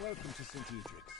Welcome to St. Edric's.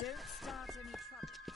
Don't start any trouble.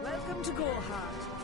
Welcome to Gorhard.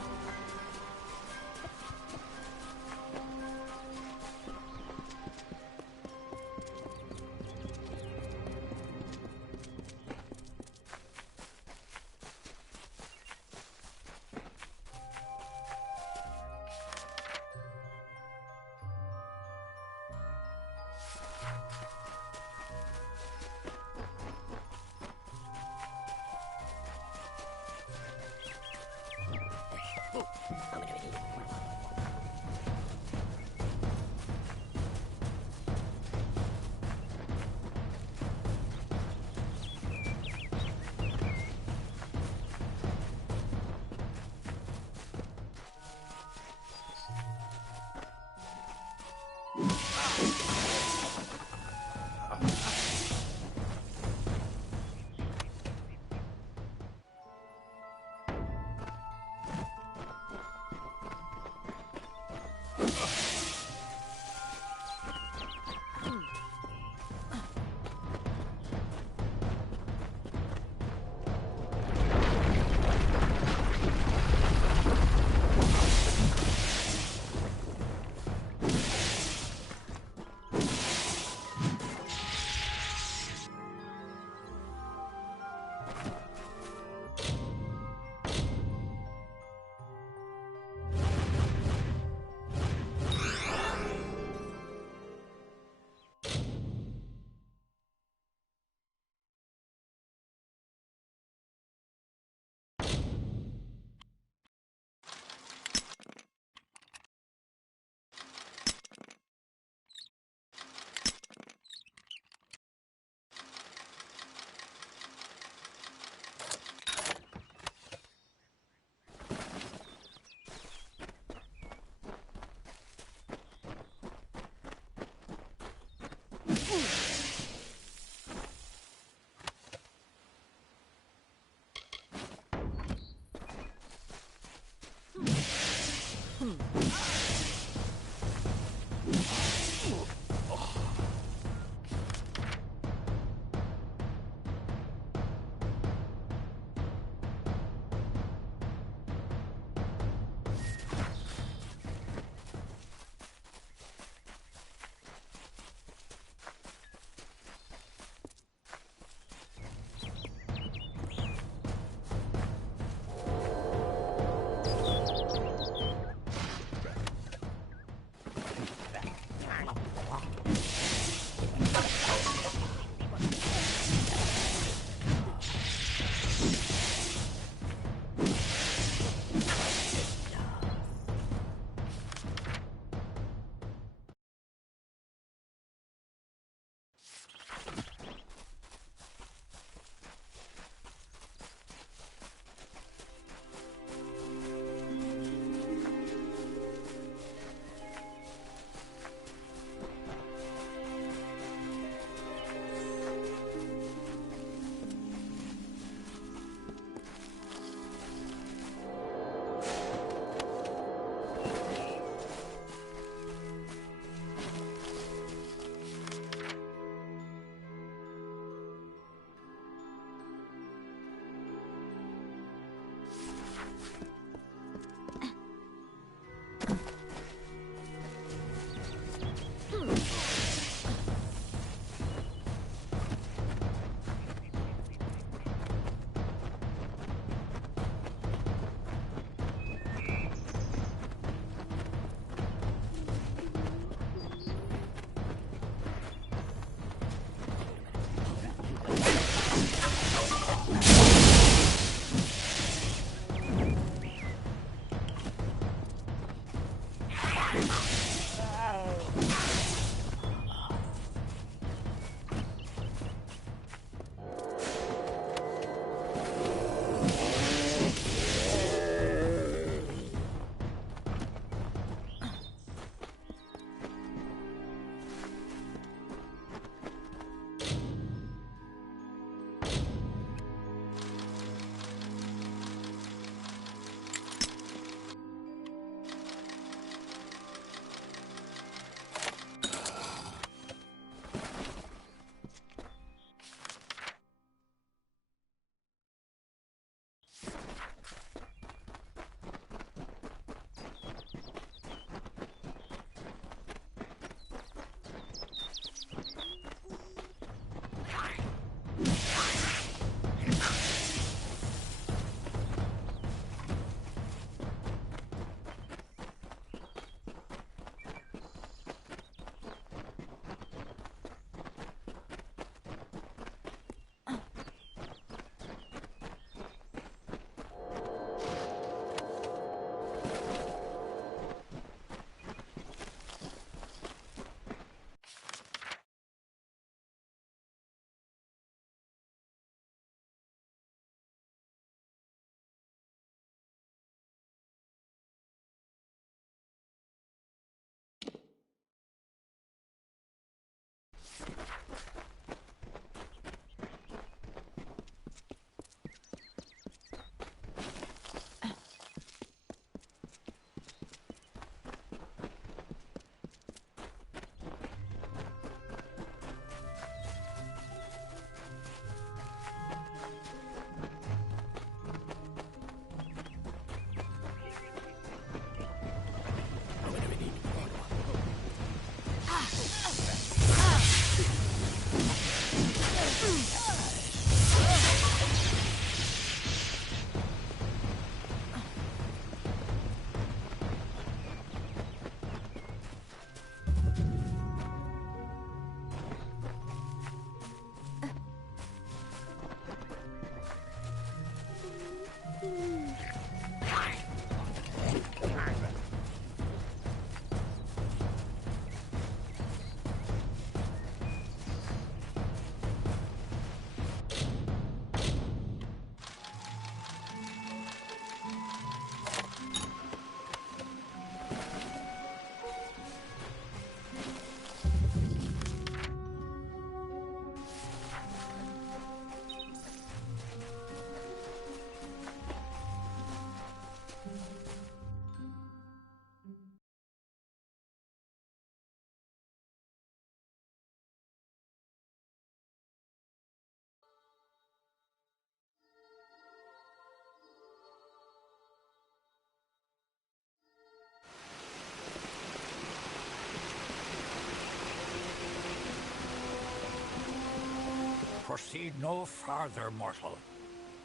Proceed no farther, mortal.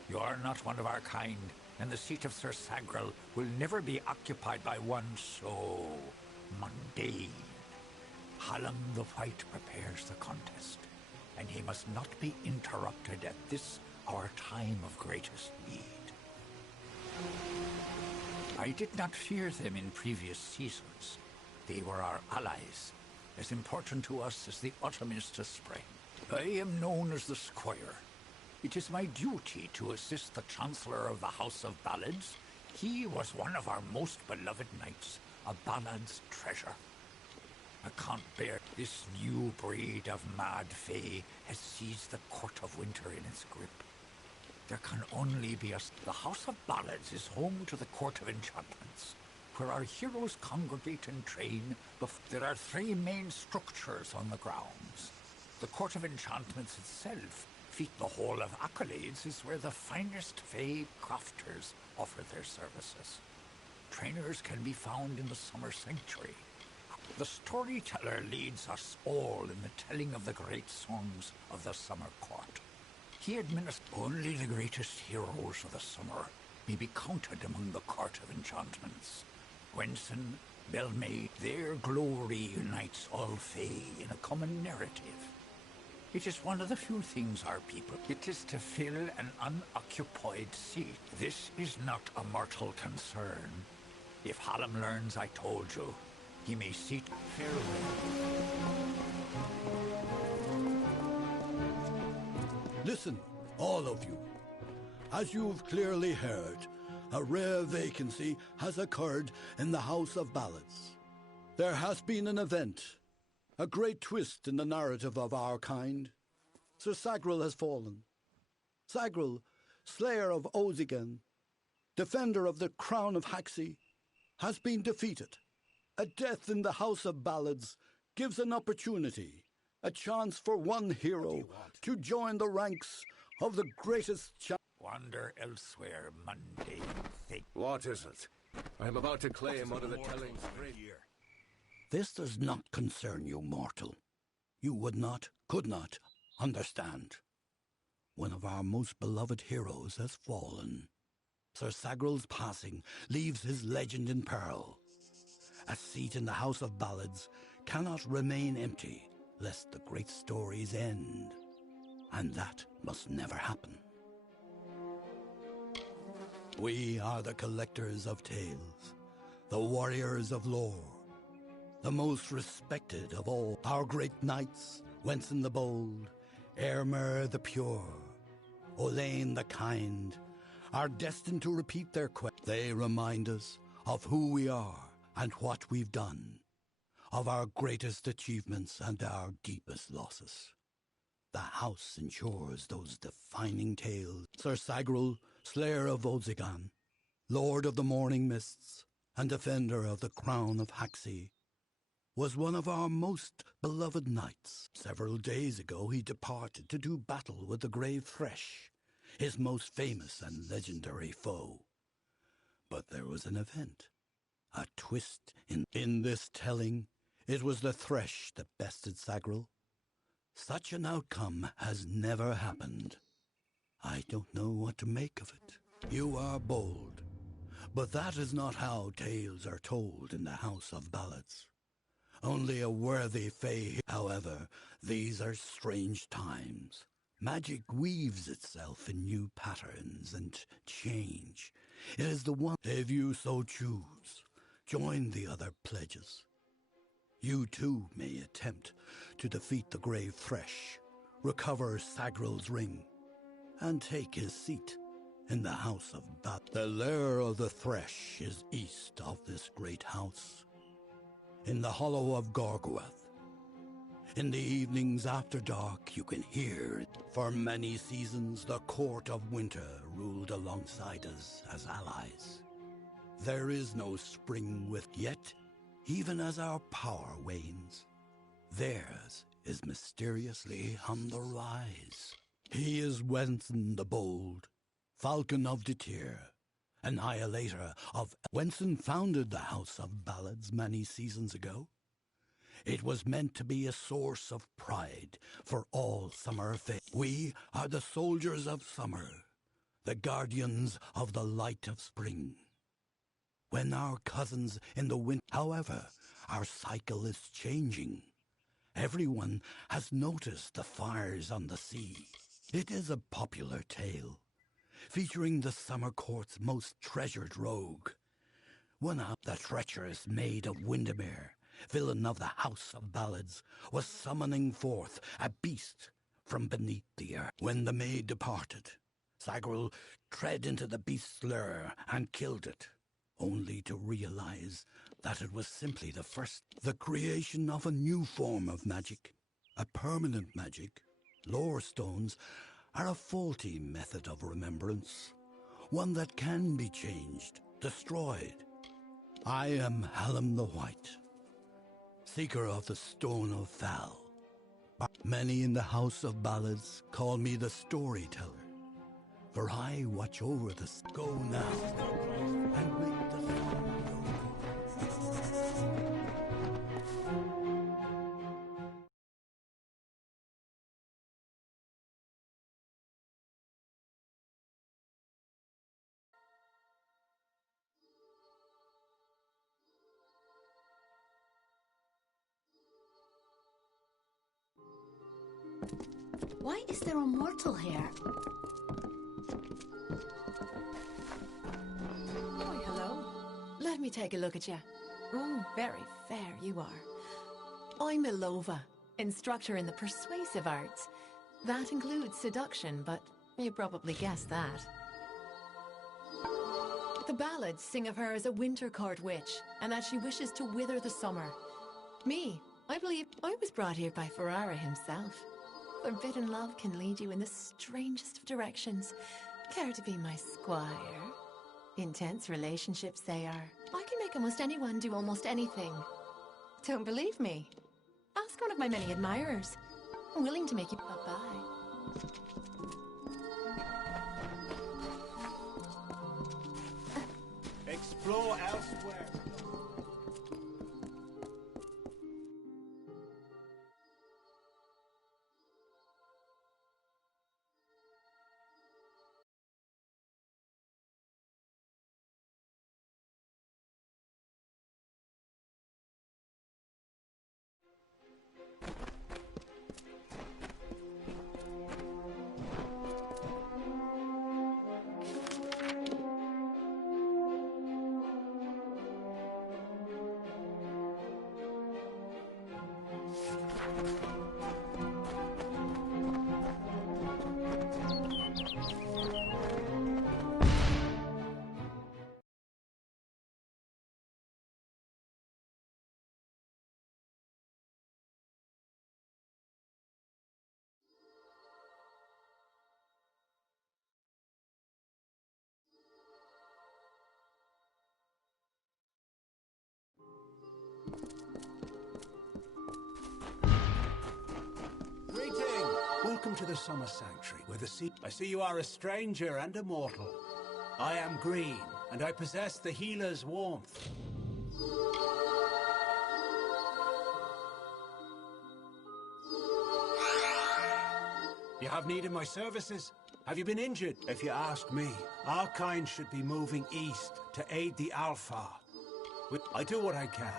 You are not one of our kind, and the seat of Sir Sagrel will never be occupied by one so mundane. Hallam the White prepares the contest, and he must not be interrupted at this our time of greatest need. I did not fear them in previous seasons. They were our allies, as important to us as the autumn is to spring. I am known as the Squire. It is my duty to assist the Chancellor of the House of Ballads. He was one of our most beloved knights, a ballad's treasure. I can't bear this new breed of mad fae has seized the Court of Winter in its grip. There can only be us. The House of Ballads is home to the Court of Enchantments, where our heroes congregate and train. There are 3 main structures on the grounds. The Court of Enchantments itself, the Hall of Accolades, is where the finest fae crafters offer their services. Trainers can be found in the Summer Sanctuary. The storyteller leads us all in the telling of the great songs of the Summer Court. He administers only the greatest heroes of the summer may be counted among the Court of Enchantments. Gwenson, Maid, their glory unites all fae in a common narrative. It is one of the few things our people. It is to fill an unoccupied seat. This is not a mortal concern. If Hallam learns I told you, he may seat farewell. Listen, all of you. As you've clearly heard, a rare vacancy has occurred in the House of Ballads. There has been an event, a great twist in the narrative of our kind. Sir Sagrel has fallen. Sagrel, slayer of Ozigan, defender of the crown of Haxi, has been defeated. A death in the House of Ballads gives an opportunity, a chance for one hero to join the ranks of the greatest Wander elsewhere, mundane thing. What is it? I am about to claim one of the tellings here. This does not concern you, mortal. You would not, could not, understand. One of our most beloved heroes has fallen. Sir Sagrel's passing leaves his legend in peril. A seat in the House of Ballads cannot remain empty, lest the great stories end. And that must never happen. We are the collectors of tales, the warriors of lore, the most respected of all our great knights, Wenson the Bold, Airmer the Pure, Olaine the Kind, are destined to repeat their quest. They remind us of who we are and what we've done, of our greatest achievements and our deepest losses. The house ensures those defining tales. Sir Sagrel, slayer of Ozigan, lord of the morning mists, and defender of the crown of Haxi, was one of our most beloved knights. Several days ago he departed to do battle with the grave Thresh, his most famous and legendary foe. But there was an event, a twist in this telling. It was the Thresh that bested Sagrel. Such an outcome has never happened. I don't know what to make of it. You are bold, but that is not how tales are told in the House of Ballads. Only a worthy fae. However, these are strange times. Magic weaves itself in new patterns and change. It is the one. If you so choose, join the other pledges. You too may attempt to defeat the grave Thresh, recover Sagrel's ring, and take his seat in the House of Bat. The lair of the Thresh is east of this great house, in the hollow of Gorgoeth. In the evenings after dark, you can hear it. For many seasons, the Court of Winter ruled alongside us as allies. There is no spring with yet, even as our power wanes, theirs is mysteriously on the rise. He is Wenson the Bold, Falcon of Detir, annihilator of... Wenson founded the House of Ballads many seasons ago. It was meant to be a source of pride for all summer faith. We are the soldiers of summer, the guardians of the light of spring. When our cousins in the winter, however, our cycle is changing. Everyone has noticed the fires on the sea. It is a popular tale, featuring the summer court's most treasured rogue. One of the treacherous Maid of Windermere, villain of the House of Ballads, was summoning forth a beast from beneath the earth. When the Maid departed, Sagril tread into the beast's lair and killed it, only to realize that it was simply the creation of a new form of magic, a permanent magic. Lore stones are a faulty method of remembrance, one that can be changed, destroyed. I am Hallam the White, seeker of the Stone of Val. Many in the House of Ballads call me the storyteller, for I watch over the... Go now, and make the sun go. Why is there a mortal here? Oh, hello. Let me take a look at you. Very fair you are. I'm Ilova, instructor in the persuasive arts. That includes seduction, but you probably guessed that. The ballads sing of her as a winter court witch, and that she wishes to wither the summer. Me, I believe I was brought here by Ferrara himself. Forbidden love can lead you in the strangest of directions. Care to be my squire? Intense relationships they are. I can make almost anyone do almost anything. Don't believe me? Ask one of my many admirers. I'm willing to make you... Bye-bye. Explore elsewhere. Welcome to the Summer Sanctuary, where the sea... I see you are a stranger and a mortal. I am green, and I possess the healer's warmth. You have need of my services? Have you been injured? If you ask me, our kind should be moving east to aid the Alpha. I do what I can.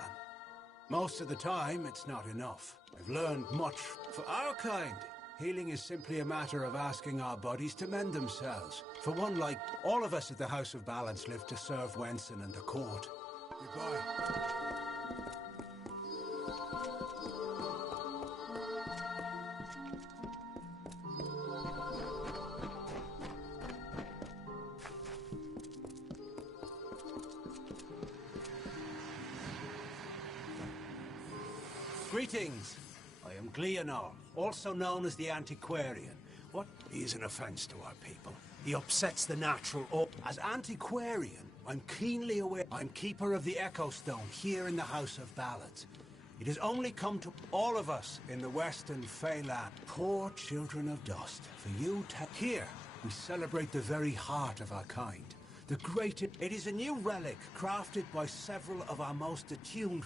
Most of the time, it's not enough. I've learned much. For our kind, healing is simply a matter of asking our bodies to mend themselves. For one, like all of us at the House of Balance live to serve Wenson and the court. Goodbye. Greetings. I am Gleonor, also known as the Antiquarian. What is an offense to our people? He upsets the natural order. As Antiquarian, I'm keenly aware I'm keeper of the Echo Stone here in the House of Ballads. It has only come to all of us in the Western Feyland. Poor children of dust. For you here, we celebrate the very heart of our kind. The great... It is a new relic crafted by several of our most attuned...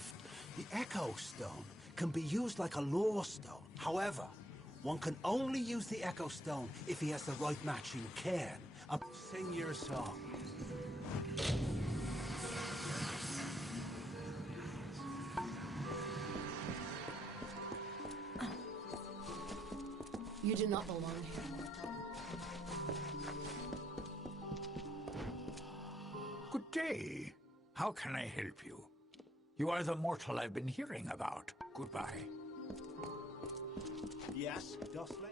The Echo Stone can be used like a lore stone. However, one can only use the Echo Stone if he has the right matching cairn. Sing your song. You do not belong here, mortal. Good day. How can I help you? You are the mortal I've been hearing about. Goodbye. Yes, Dustling?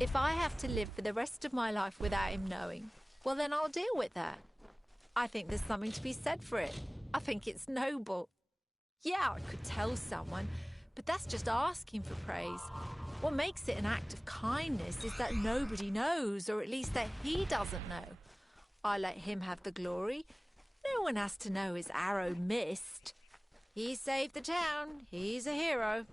If I have to live for the rest of my life without him knowing, well, then I'll deal with that. I think there's something to be said for it. I think it's noble. Yeah, I could tell someone, but that's just asking for praise. What makes it an act of kindness is that nobody knows, or at least that he doesn't know. I let him have the glory. No one has to know his arrow missed. He saved the town. He's a hero.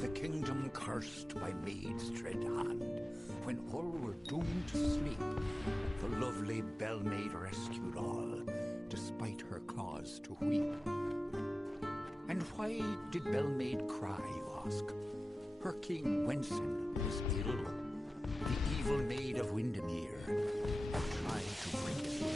The kingdom cursed by Maid's dread hand, when all were doomed to sleep, the lovely Bell-Maid rescued all, despite her claws to weep. And why did Bell-Maid cry, you ask? Her king, Wenson, was ill. The evil maid of Windermere had tried to bring it here.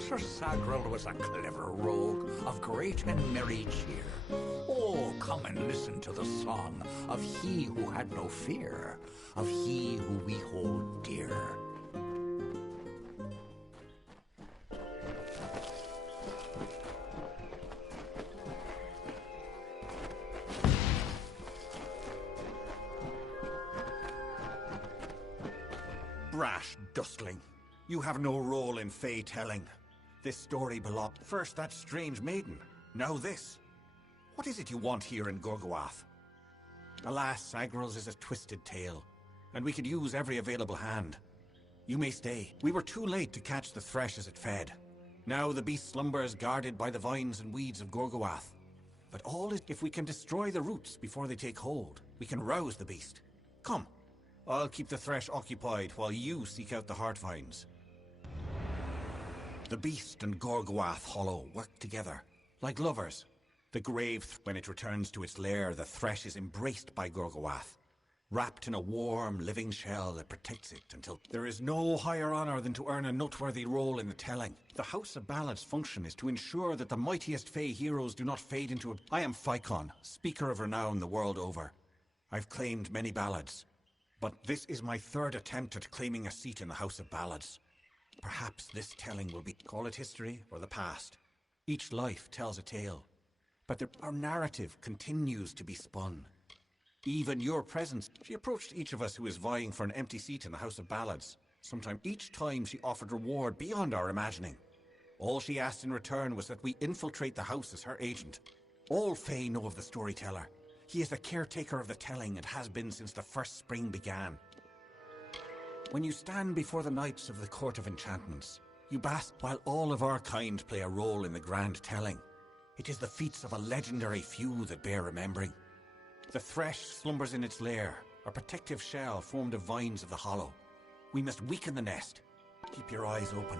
Sir Sagrel was a clever rogue of great and merry cheer. Oh, come and listen to the song of he who had no fear, of he who we hold dear. Brash dustling. You have no role in Fey telling. This story belonged first that strange maiden, now this. What is it you want here in Gorgoath? Alas, Sagrel's is a twisted tale, and we could use every available hand. You may stay. We were too late to catch the Thresh as it fed. Now the beast slumbers guarded by the vines and weeds of Gorgoath. But all is if we can destroy the roots before they take hold, we can rouse the beast. Come, I'll keep the Thresh occupied while you seek out the heart vines. The beast and Gorgoath Hollow work together, like lovers. The grave, when it returns to its lair, the Thresh is embraced by Gorgoath, wrapped in a warm, living shell that protects it until there is no higher honor than to earn a noteworthy role in the telling. The House of Ballad's function is to ensure that the mightiest Fey heroes do not fade into a... I am Phycon, speaker of renown the world over. I've claimed many ballads, but this is my third attempt at claiming a seat in the House of Ballads. Perhaps this telling will be, call it history or the past. Each life tells a tale, but our narrative continues to be spun. Even your presence, she approached each of us who is vying for an empty seat in the House of Ballads. Each time she offered reward beyond our imagining. All she asked in return was that we infiltrate the house as her agent. All Fae know of the storyteller. He is the caretaker of the telling and has been since the first spring began. When you stand before the knights of the Court of Enchantments, you bask while all of our kind play a role in the grand telling. It is the feats of a legendary few that bear remembering. The Thresh slumbers in its lair, a protective shell formed of vines of the hollow. We must weaken the nest. Keep your eyes open.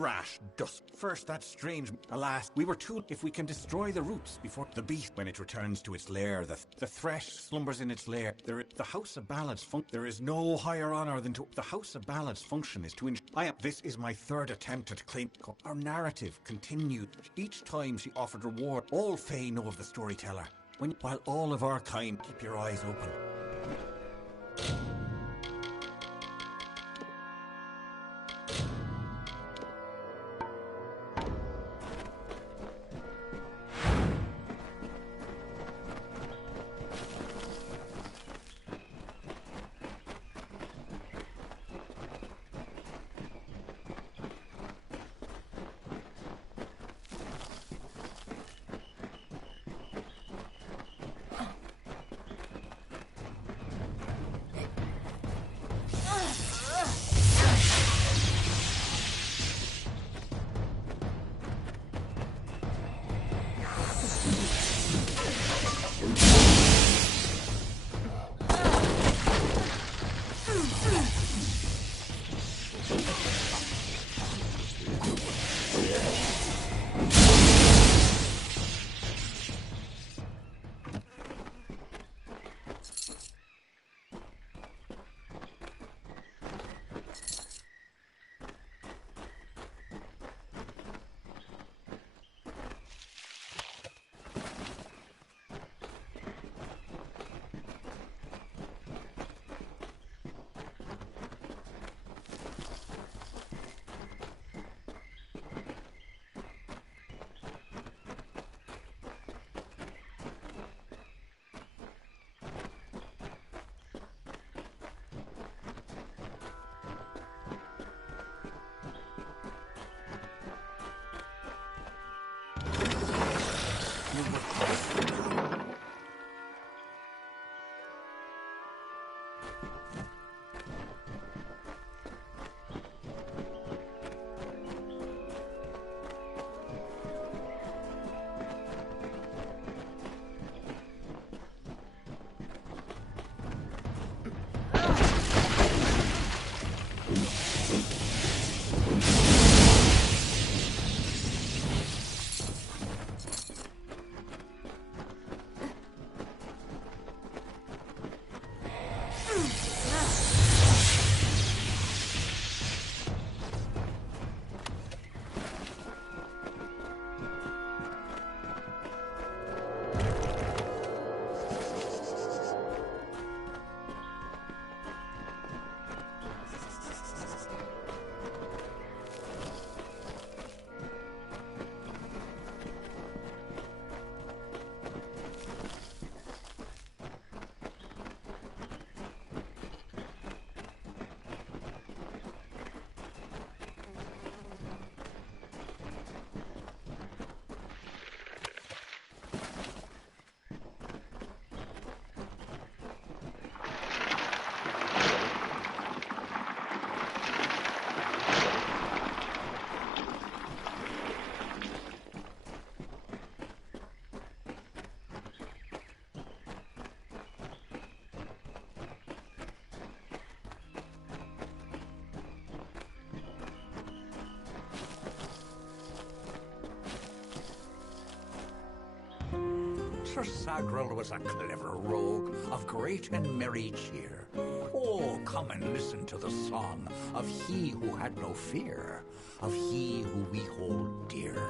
brash dust. First, that strange... Alas, we were too... If we can destroy the roots before the beast, when it returns to its lair, the Thresh slumbers in its lair. The House of Ballad's there is no higher honor than to... The House of Ballad's function is to... This is my third attempt at claim... Our narrative continued. Each time she offered reward, all Fae know of the storyteller. While all of our kind... Keep your eyes open. Sir Sagril was a clever rogue of great and merry cheer. Oh, come and listen to the song of he who had no fear, of he who we hold dear.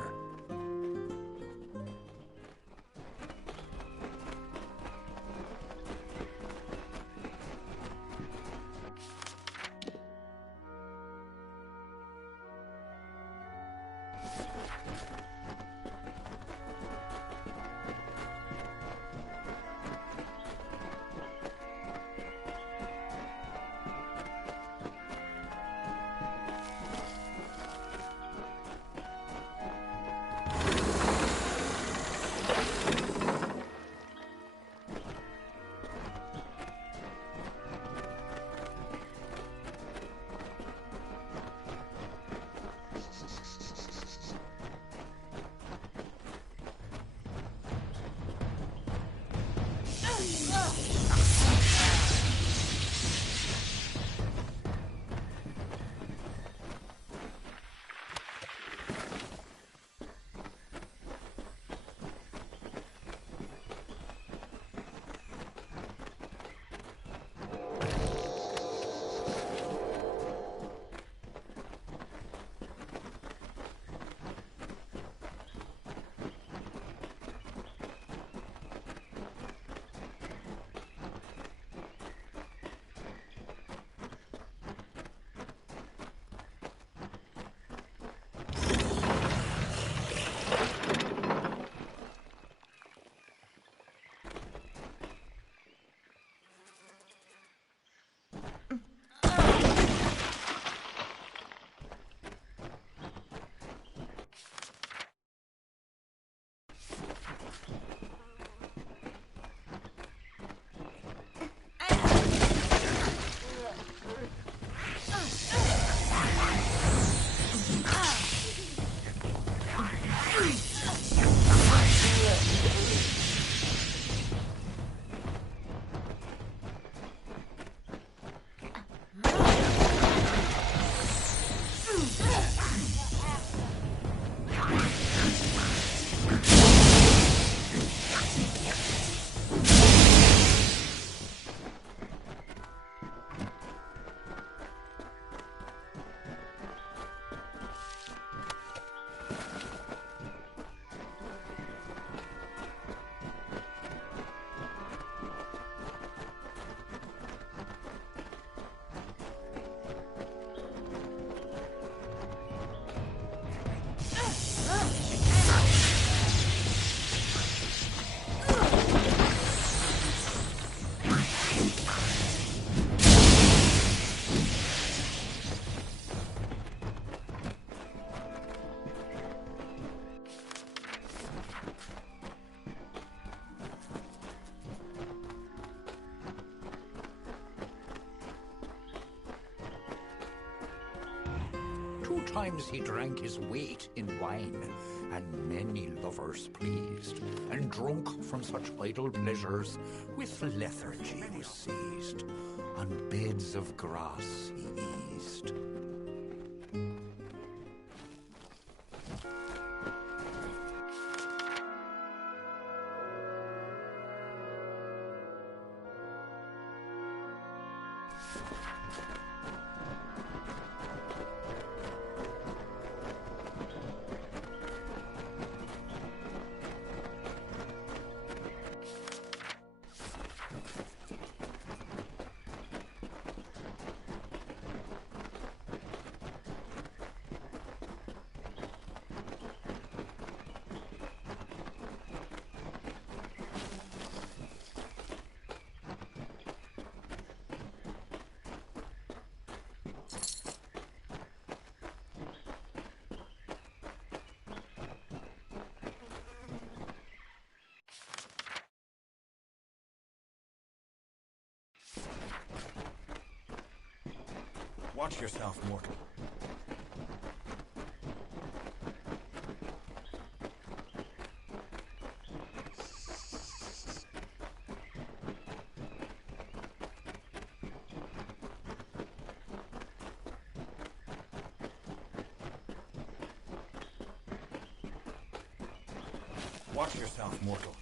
times he drank his weight in wine, and many lovers pleased, and drunk from such idle pleasures, with lethargy was seized, on beds of grass he eased. Watch yourself, mortal. Watch yourself, mortal.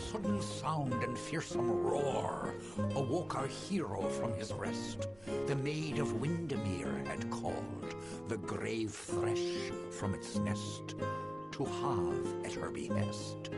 sudden sound and fearsome roar awoke our hero from his rest. The Maid of Windermere had called the grave Thresh from its nest to have at her behest.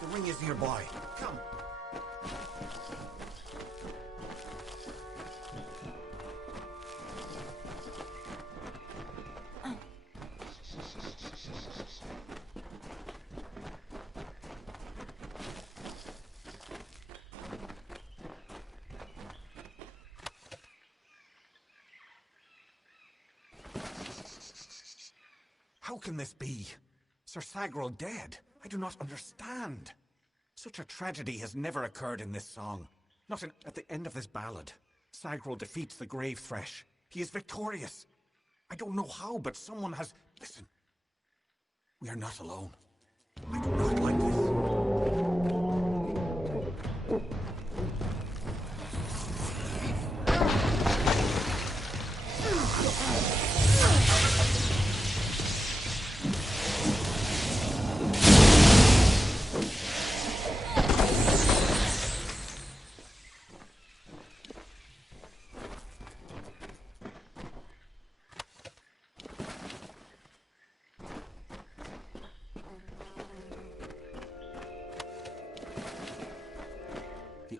The ring is nearby. Come. How can this be? Sir Sagrel dead? I do not understand. Such a tragedy has never occurred in this song. Not at the end of this ballad. Sagrel defeats the grave Thresh. He is victorious. I don't know how, but someone has... Listen. We are not alone. I do not like this.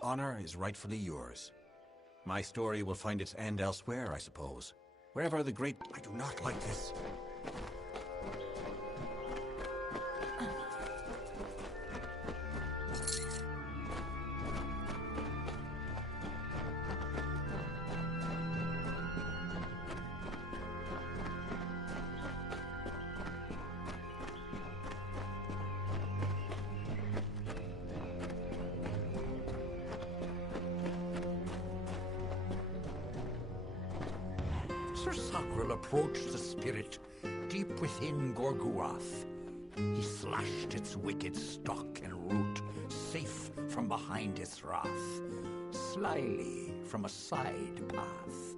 honor is rightfully yours. My story will find its end elsewhere, I suppose. Wherever the great... I do not like this. Sir Sakril approached the spirit deep within Gorguath. He slashed its wicked stock and root, safe from behind its wrath, slyly from a side path.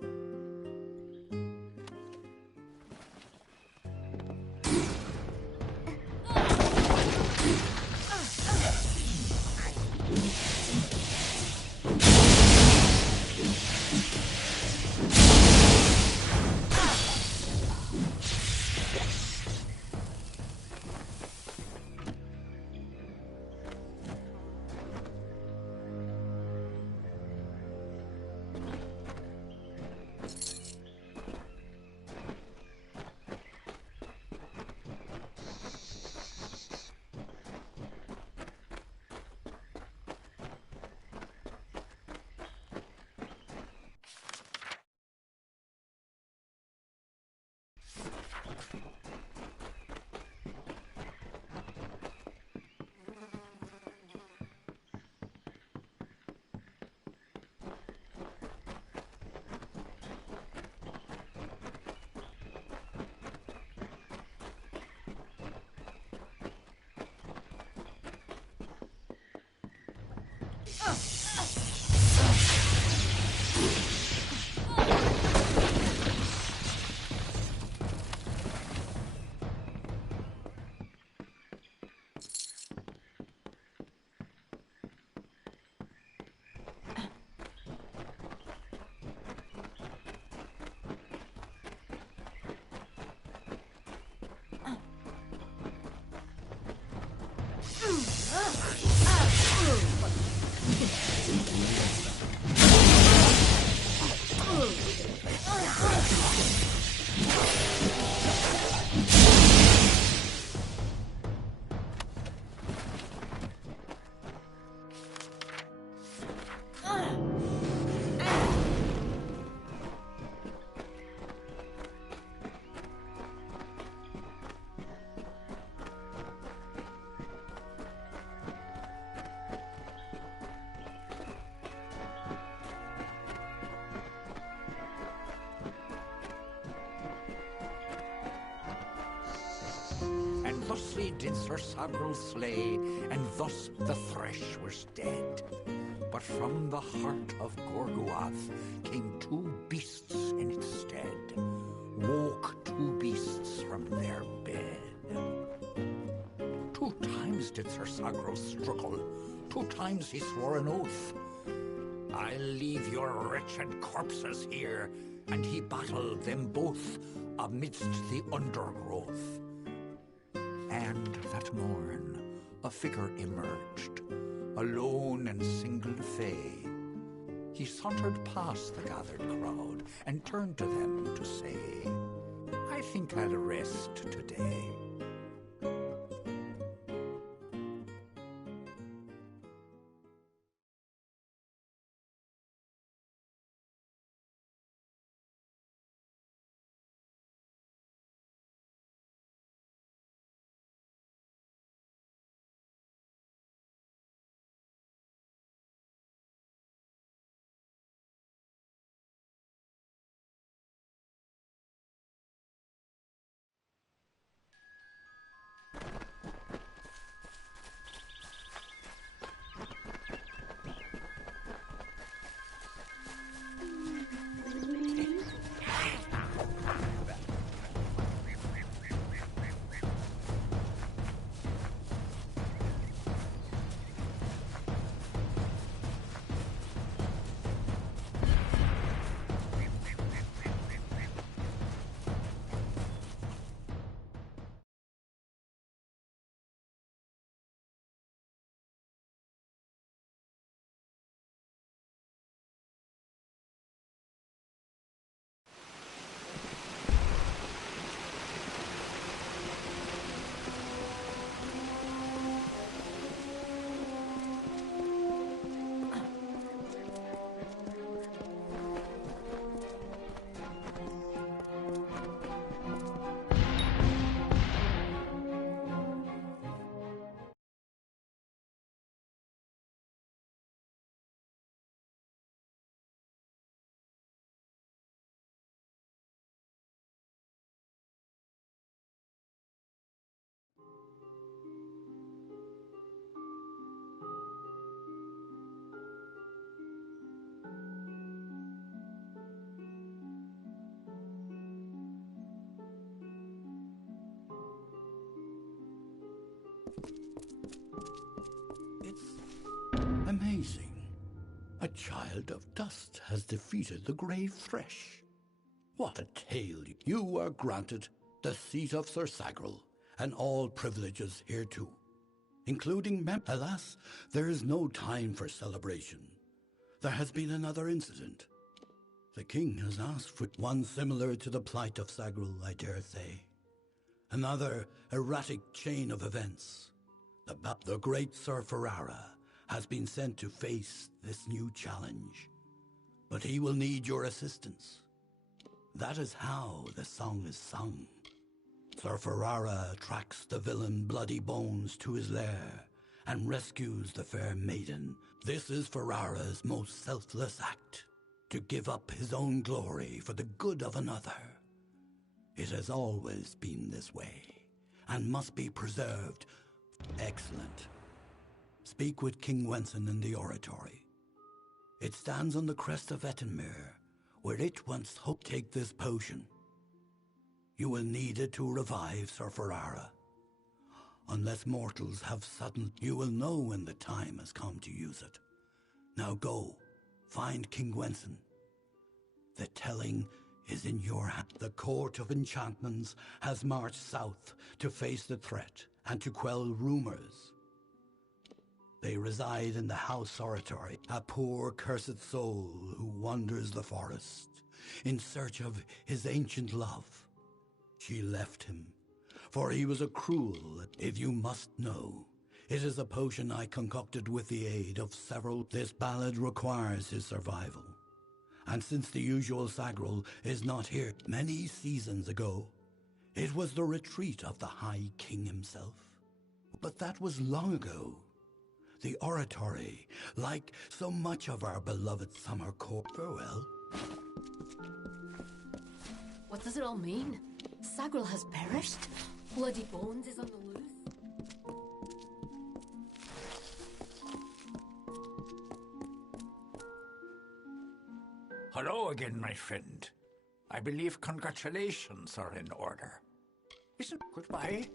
Thusly did Sir Sagril slay, and thus the Thresh was dead. But from the heart of Gorguath came two beasts in its stead. Woke two beasts from their bed. 2 times did Sir Sagril struggle. 2 times he swore an oath. I'll leave your wretched corpses here, and he battled them both amidst the undergrowth. And that morn, a figure emerged, alone and single fay. He sauntered past the gathered crowd and turned to them to say, I think I'll rest today. Amazing. A child of dust has defeated the grave Thresh. What a tale. You are granted the seat of Sir Sagrel and all privileges hereto, including Alas, there is no time for celebration. There has been another incident. The king has asked for one similar to the plight of Sagrel, I dare say. Another erratic chain of events. The great Sir Ferrara has been sent to face this new challenge. But he will need your assistance. That is how the song is sung. Sir Ferrara tracks the villain Bloody Bones to his lair and rescues the fair maiden. This is Ferrara's most selfless act, to give up his own glory for the good of another. It has always been this way, and must be preserved. Excellent. Speak with King Wenson in the oratory. It stands on the crest of Ettenmere, where it once hoped to take this potion. You will need it to revive Sir Ferrara. Unless mortals have sudden, you will know when the time has come to use it. Now go, find King Wenson. The telling is in your hand. The court of enchantments has marched south to face the threat and to quell rumors. They reside in the house oratory, a poor cursed soul who wanders the forest in search of his ancient love. She left him, for he was a cruel, if you must know. It is a potion I concocted with the aid of several. This ballad requires his survival. And since the usual Sagrel is not here many seasons ago, it was the retreat of the High King himself. But that was long ago. The oratory, like so much of our beloved summer court. Farewell. What does it all mean? Sagrel has perished? Bloody Bones is on the loose? Hello again, my friend. I believe congratulations are in order. Isn't goodbye?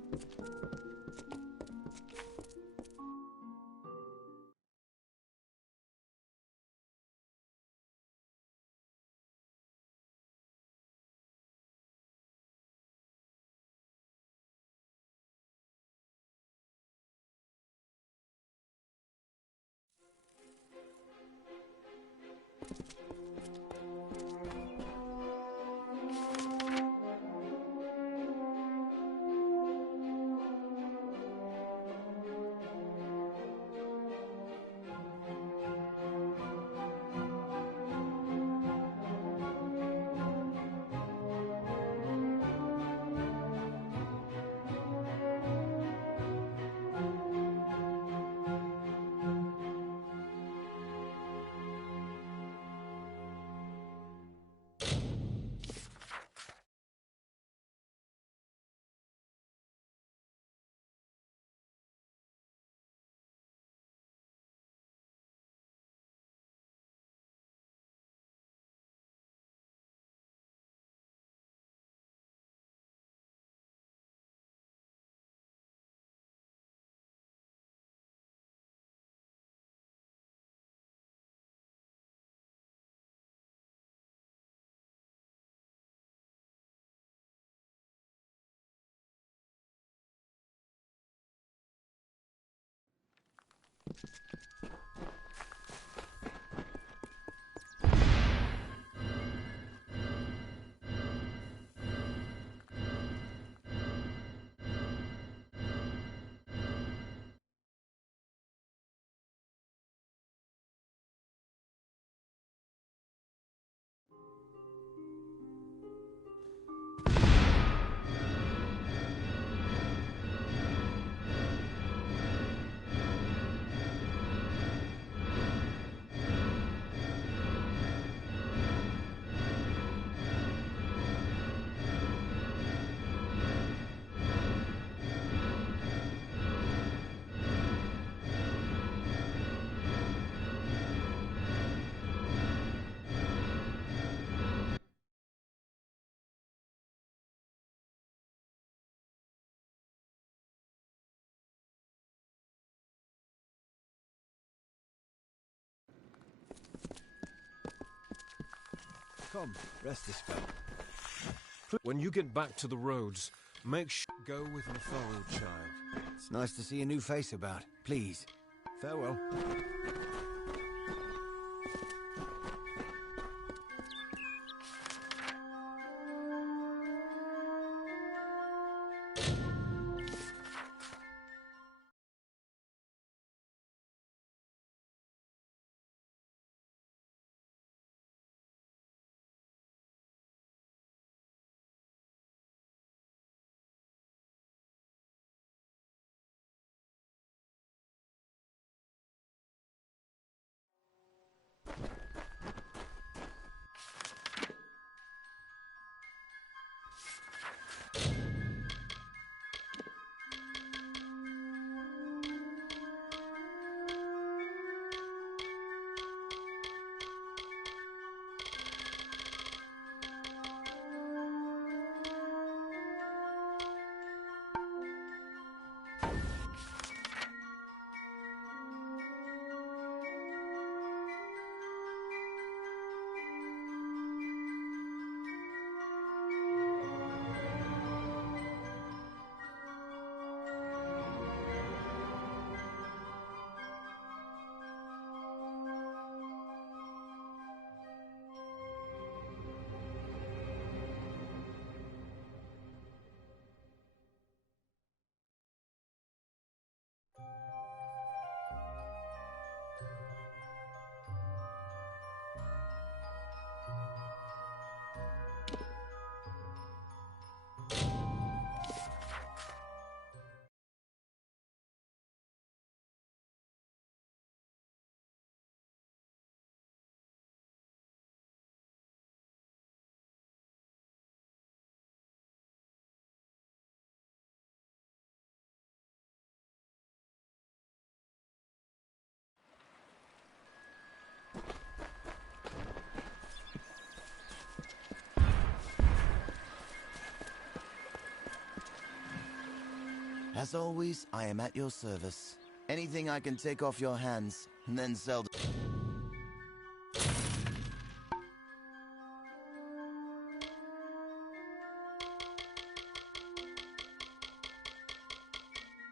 Come, rest this spell. When you get back to the roads, make sure go with your fellow child. It's nice to see a new face about. Please. Farewell. As always, I am at your service. Anything I can take off your hands, and then sell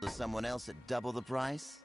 to someone else at double the price?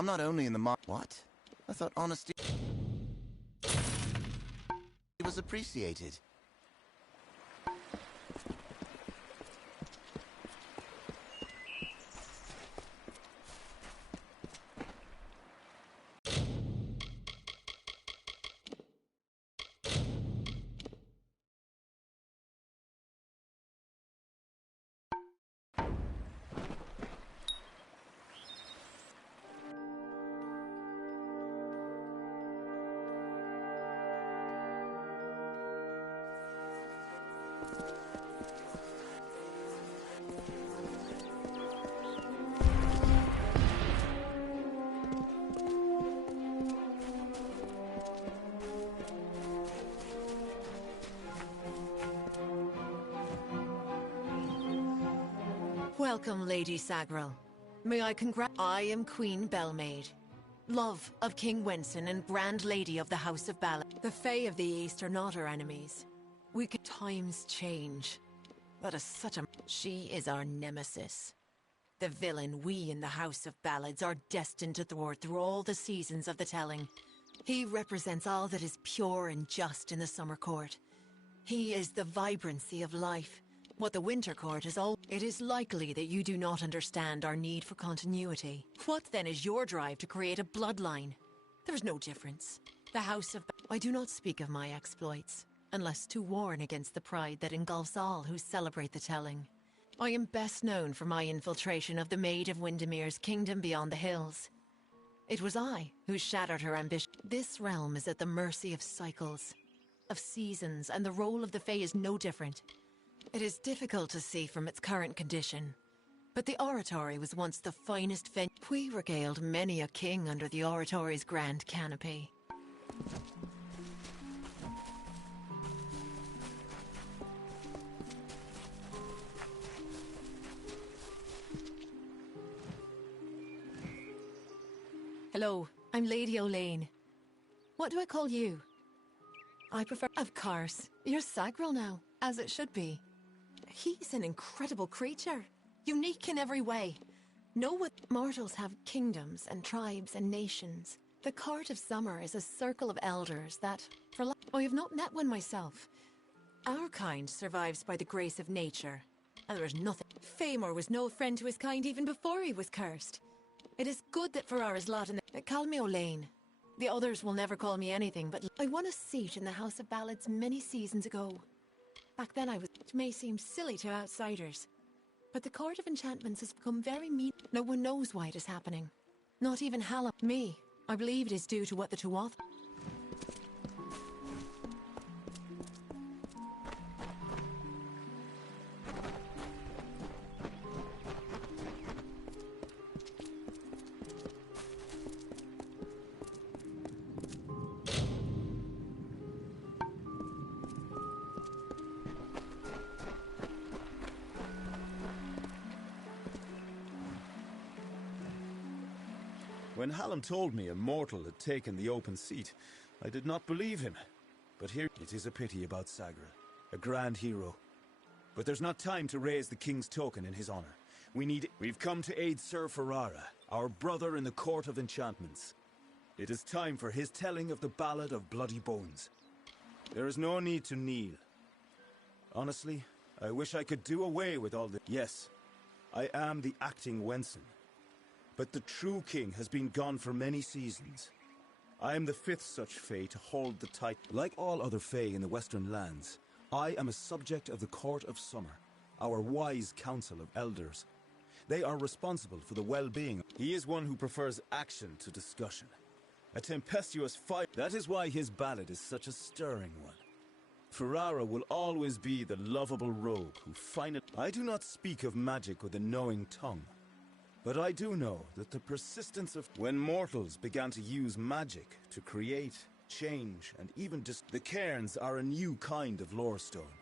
I'm not only in the What? I thought honesty was appreciated. Welcome, Lady Sagril. May I I am Queen Belmaid, love of King Wenson and Grand Lady of the House of Ballad. The Fae of the East are not our enemies. We can times change. That is such a... She is our nemesis. The villain we in the House of Ballads are destined to thwart through all the seasons of the telling. He represents all that is pure and just in the Summer Court. He is the vibrancy of life. What the Winter Court is all... It is likely that you do not understand our need for continuity. What then is your drive to create a bloodline? There is no difference. The House of... I do not speak of my exploits, unless to warn against the pride that engulfs all who celebrate the telling. I am best known for my infiltration of the Maid of Windermere's kingdom beyond the hills. It was I who shattered her ambition. This realm is at the mercy of cycles, of seasons, and the role of the Fae is no different. It is difficult to see from its current condition, but the Oratory was once the finest venue. We regaled many a king under the Oratory's grand canopy. Hello, I'm Lady Olane. What do I call you? I prefer... Of course, you're Sagril now, as it should be. He's an incredible creature, unique in every way. Know what... Mortals have kingdoms and tribes and nations. The Court of Summer is a circle of elders that, I have not met one myself. Our kind survives by the grace of nature, and there is nothing... Famor was no friend to his kind even before he was cursed. It is good that Ferrara's lot in the... Call me Olane. The others will never call me anything, but I won a seat in the House of Ballads many seasons ago. Back then I was... It may seem silly to outsiders, but the Court of Enchantments has become very mean. No one knows why it is happening. Not even Hallam. Me. I believe it is due to what the Tuath... When Hallam told me a mortal had taken the open seat, I did not believe him. But here it is a pity about Sagril, a grand hero. But there's not time to raise the king's token in his honor. We've come to aid Sir Ferrara, our brother in the Court of Enchantments. It is time for his telling of the Ballad of Bloody Bones. There is no need to kneel. Honestly, I wish I could do away with all the... Yes, I am the acting Wenson. But the true king has been gone for many seasons. I am the fifth such Fae to hold the title. Like all other Fae in the Western lands, I am a subject of the Court of Summer, our wise council of elders. They are responsible for the well-being. He is one who prefers action to discussion. A tempestuous fight. That is why his ballad is such a stirring one. Ferrara will always be the lovable rogue who finally... I do not speak of magic with a knowing tongue. But I do know that the persistence of... When mortals began to use magic to create, change, and even the cairns are a new kind of lorestone.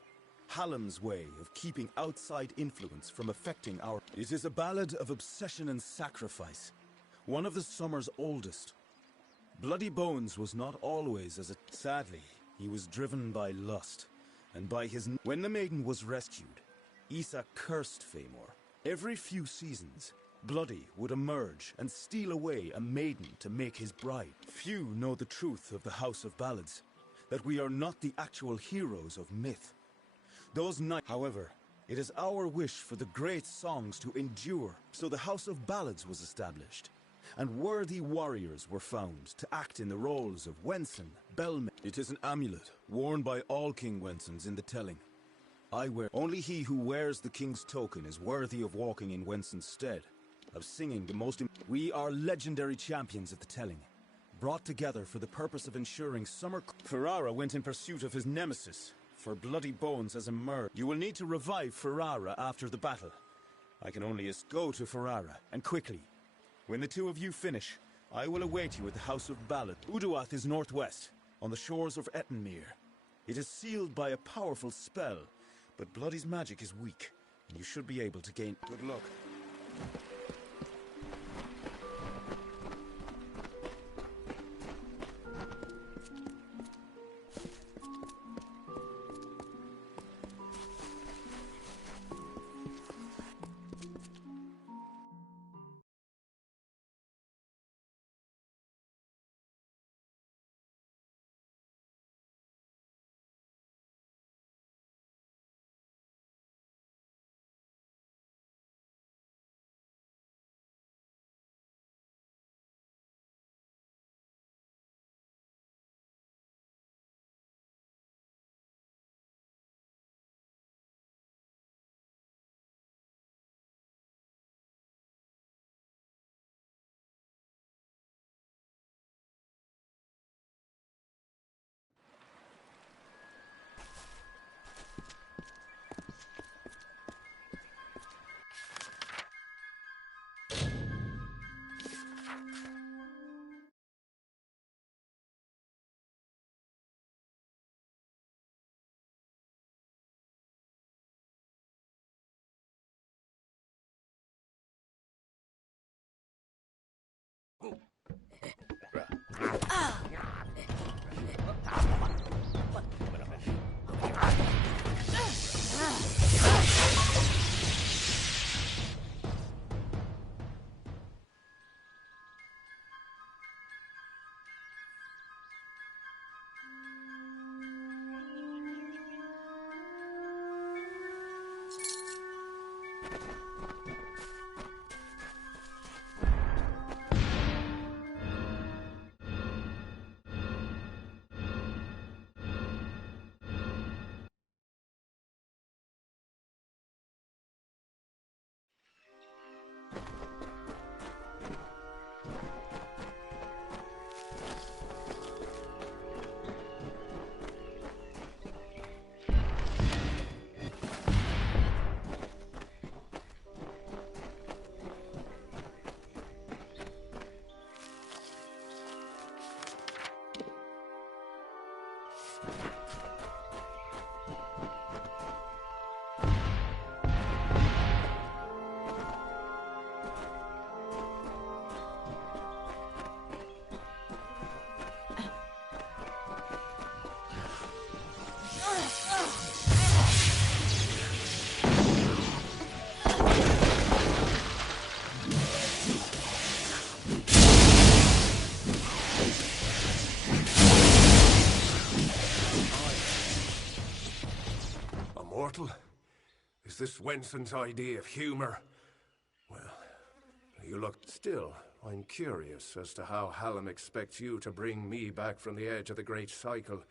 Hallam's way of keeping outside influence from affecting our... It is a ballad of obsession and sacrifice. One of the summer's oldest. Bloody Bones was not always as a... Sadly, he was driven by lust, and by his... When the maiden was rescued, Isa cursed Famor. Every few seasons, Bloody would emerge and steal away a maiden to make his bride. Few know the truth of the House of Ballads, that we are not the actual heroes of myth. Those nights, however, it is our wish for the great songs to endure, so the House of Ballads was established, and worthy warriors were found to act in the roles of Wenson, Bellman. It is an amulet worn by all King Wensons in the telling. I wear... Only he who wears the king's token is worthy of walking in Wenson's stead, of singing the most... We are legendary champions at the telling, brought together for the purpose of ensuring summer... Ferrara went in pursuit of his nemesis, for Bloody Bones has emerged. You will need to revive Ferrara after the battle. I can only go to Ferrara, and quickly. When the two of you finish, I will await you at the House of Ballad. Uduath is northwest, on the shores of Ettenmere. It is sealed by a powerful spell, but Bloody's magic is weak. You should be able to gain... Good luck. Is this Wenson's idea of humor? Well, you look... Still, I'm curious as to how Hallam expects you to bring me back from the edge of the Great Cycle.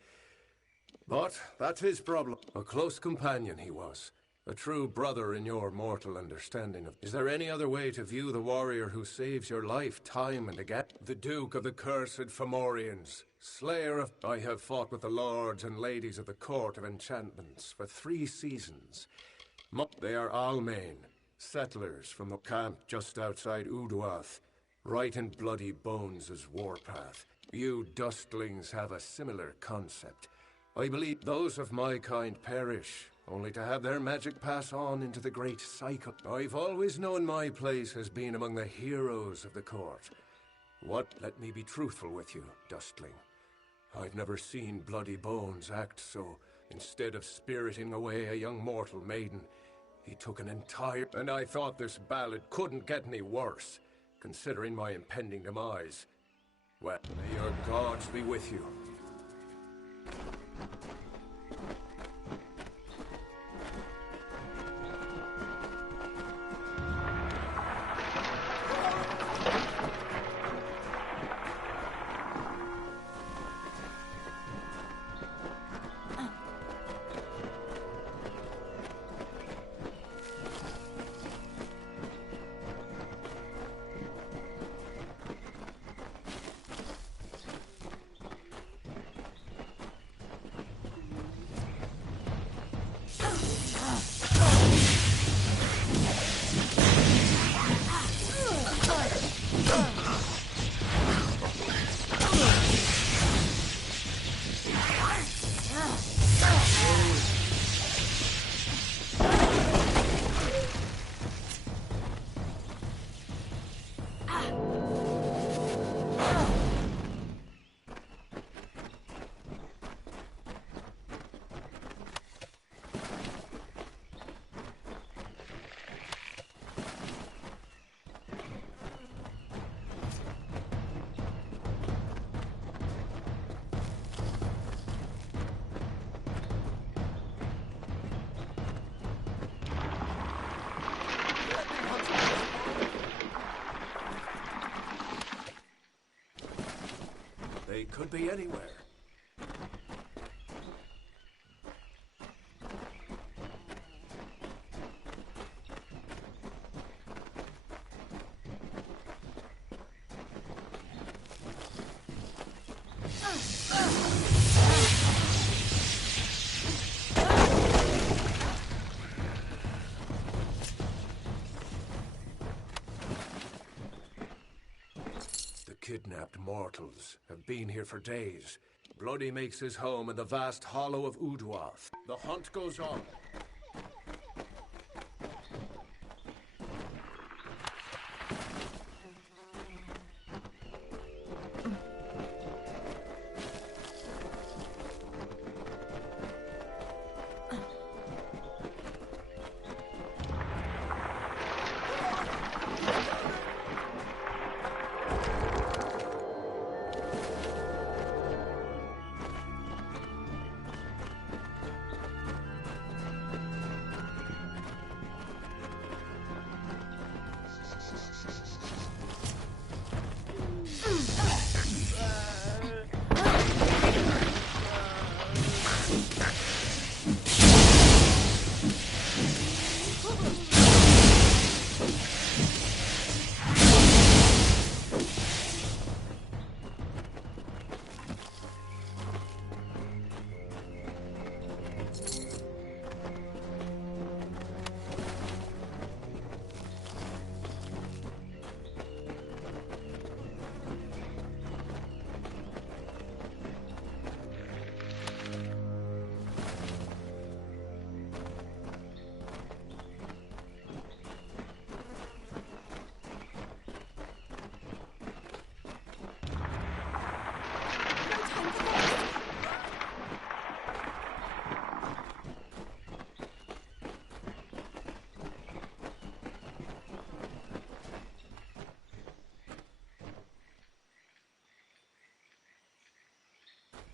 But that's his problem. A close companion he was. A true brother in your mortal understanding of... Is there any other way to view the warrior who saves your life time and again? The Duke of the Cursed Fomorians. Slayer of... I have fought with the lords and ladies of the Court of Enchantments for 3 seasons. They are Almain, settlers from the camp just outside Uduath, right in Bloody Bones' warpath. You dustlings have a similar concept. I believe those of my kind perish, only to have their magic pass on into the Great Cycle. I've always known my place has been among the heroes of the court. Let me be truthful with you, Dustling. I've never seen Bloody Bones act so. Instead of spiriting away a young mortal maiden, he took an entire... And I thought this ballad couldn't get any worse, considering my impending demise. Well, may your gods be with you. They could be anywhere. Kidnapped mortals have been here for days. Bloody makes his home in the vast hollow of Uduath. The hunt goes on.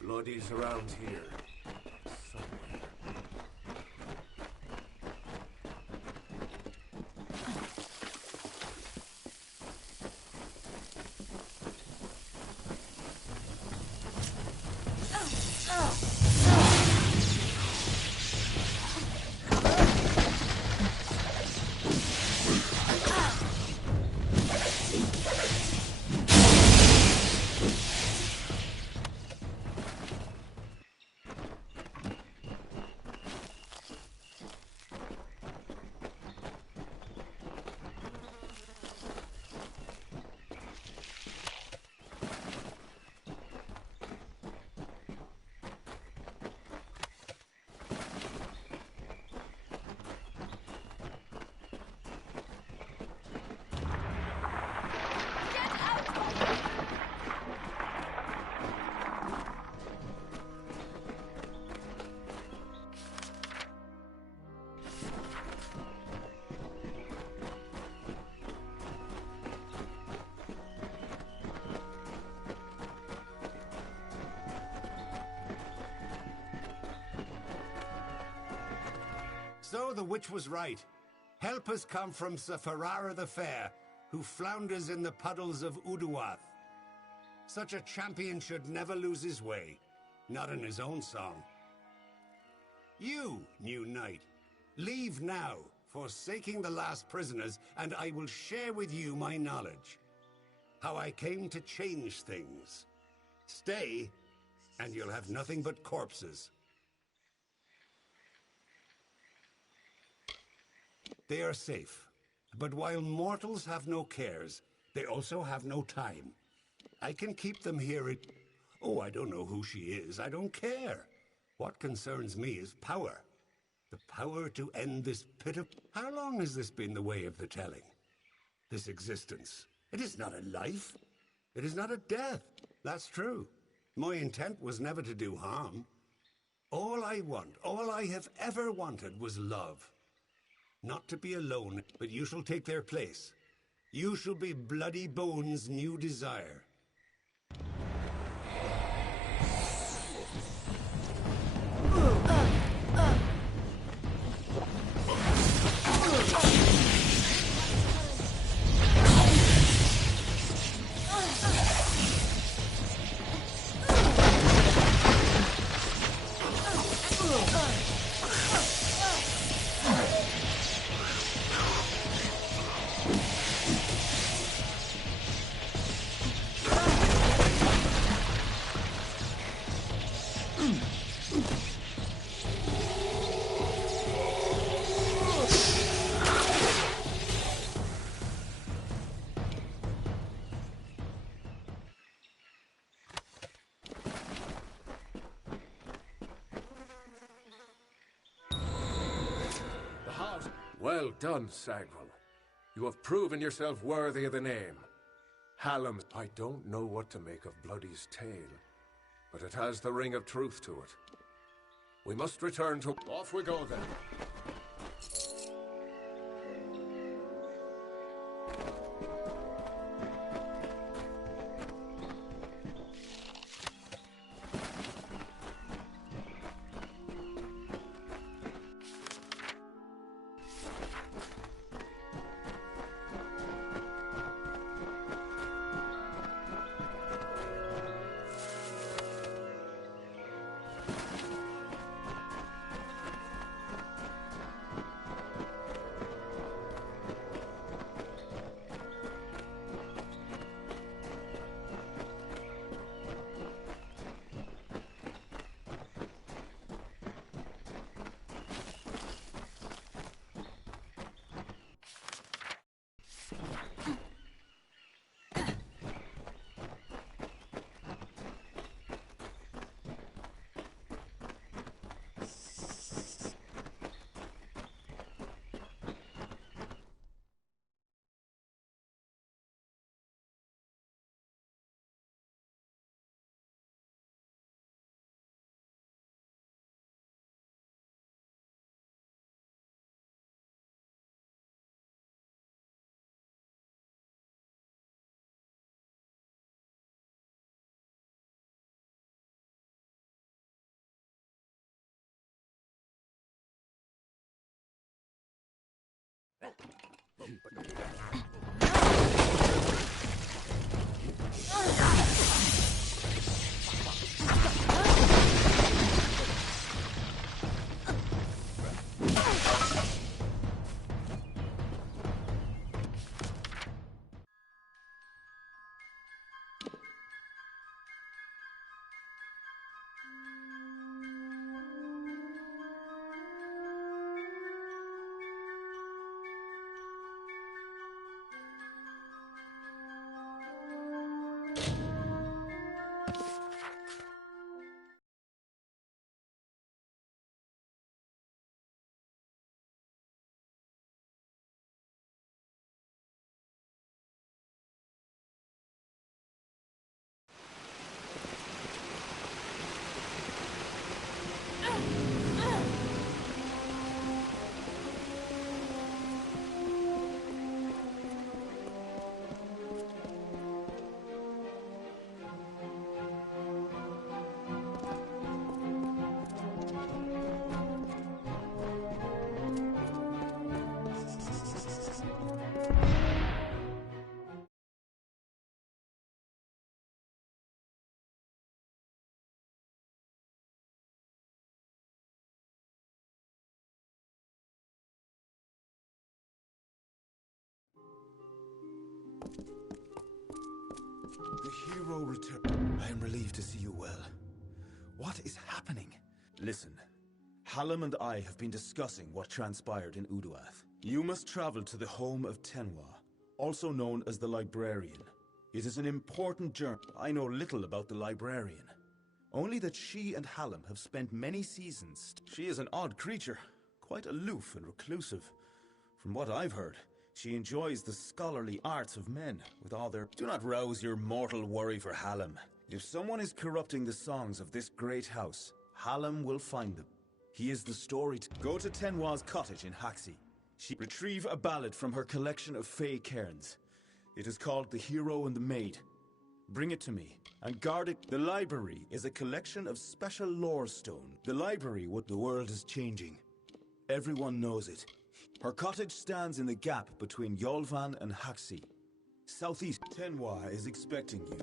Bloody's around here. Somewhere. So the witch was right. Help has come from Safarara the Fair, who flounders in the puddles of Uduath. Such a champion should never lose his way, not in his own song. You, new knight, leave now, forsaking the last prisoners, and I will share with you my knowledge. How I came to change things. Stay, and you'll have nothing but corpses. They are safe, but while mortals have no cares, they also have no time. I can keep them here at... Oh, I don't know who she is. I don't care. What concerns me is power. The power to end this pit of... How long has this been the way of the telling? This existence. It is not a life. It is not a death. That's true. My intent was never to do harm. All I want, all I have ever wanted was love. Not to be alone, but you shall take their place. You shall be Bloody Bones' new desire. Well done, Sagrel. You have proven yourself worthy of the name. Hallam, I don't know what to make of Bloody's tale, but it has the ring of truth to it. We must return to... Off we go, then. The hero returned. I am relieved to see you well. What is happening? Listen, Hallam and I have been discussing what transpired in Uduath. You must travel to the home of Tenwa, also known as the Librarian. It is an important journey. I know little about the Librarian. Only that she and Hallam have spent many seasons. She is an odd creature, quite aloof and reclusive. From what I've heard, she enjoys the scholarly arts of men with all their... Do not rouse your mortal worry for Hallam. If someone is corrupting the songs of this great house, Hallam will find them. He is the story... Go to Tenwa's cottage in Haxi. She retrieve a ballad from her collection of fey cairns. It is called The Hero and the Maid. Bring it to me, and guard it. The library is a collection of special lore stone. The library, what the world is changing. Everyone knows it. Her cottage stands in the gap between Yolvan and Haxi. Southeast. Tenwa is expecting you.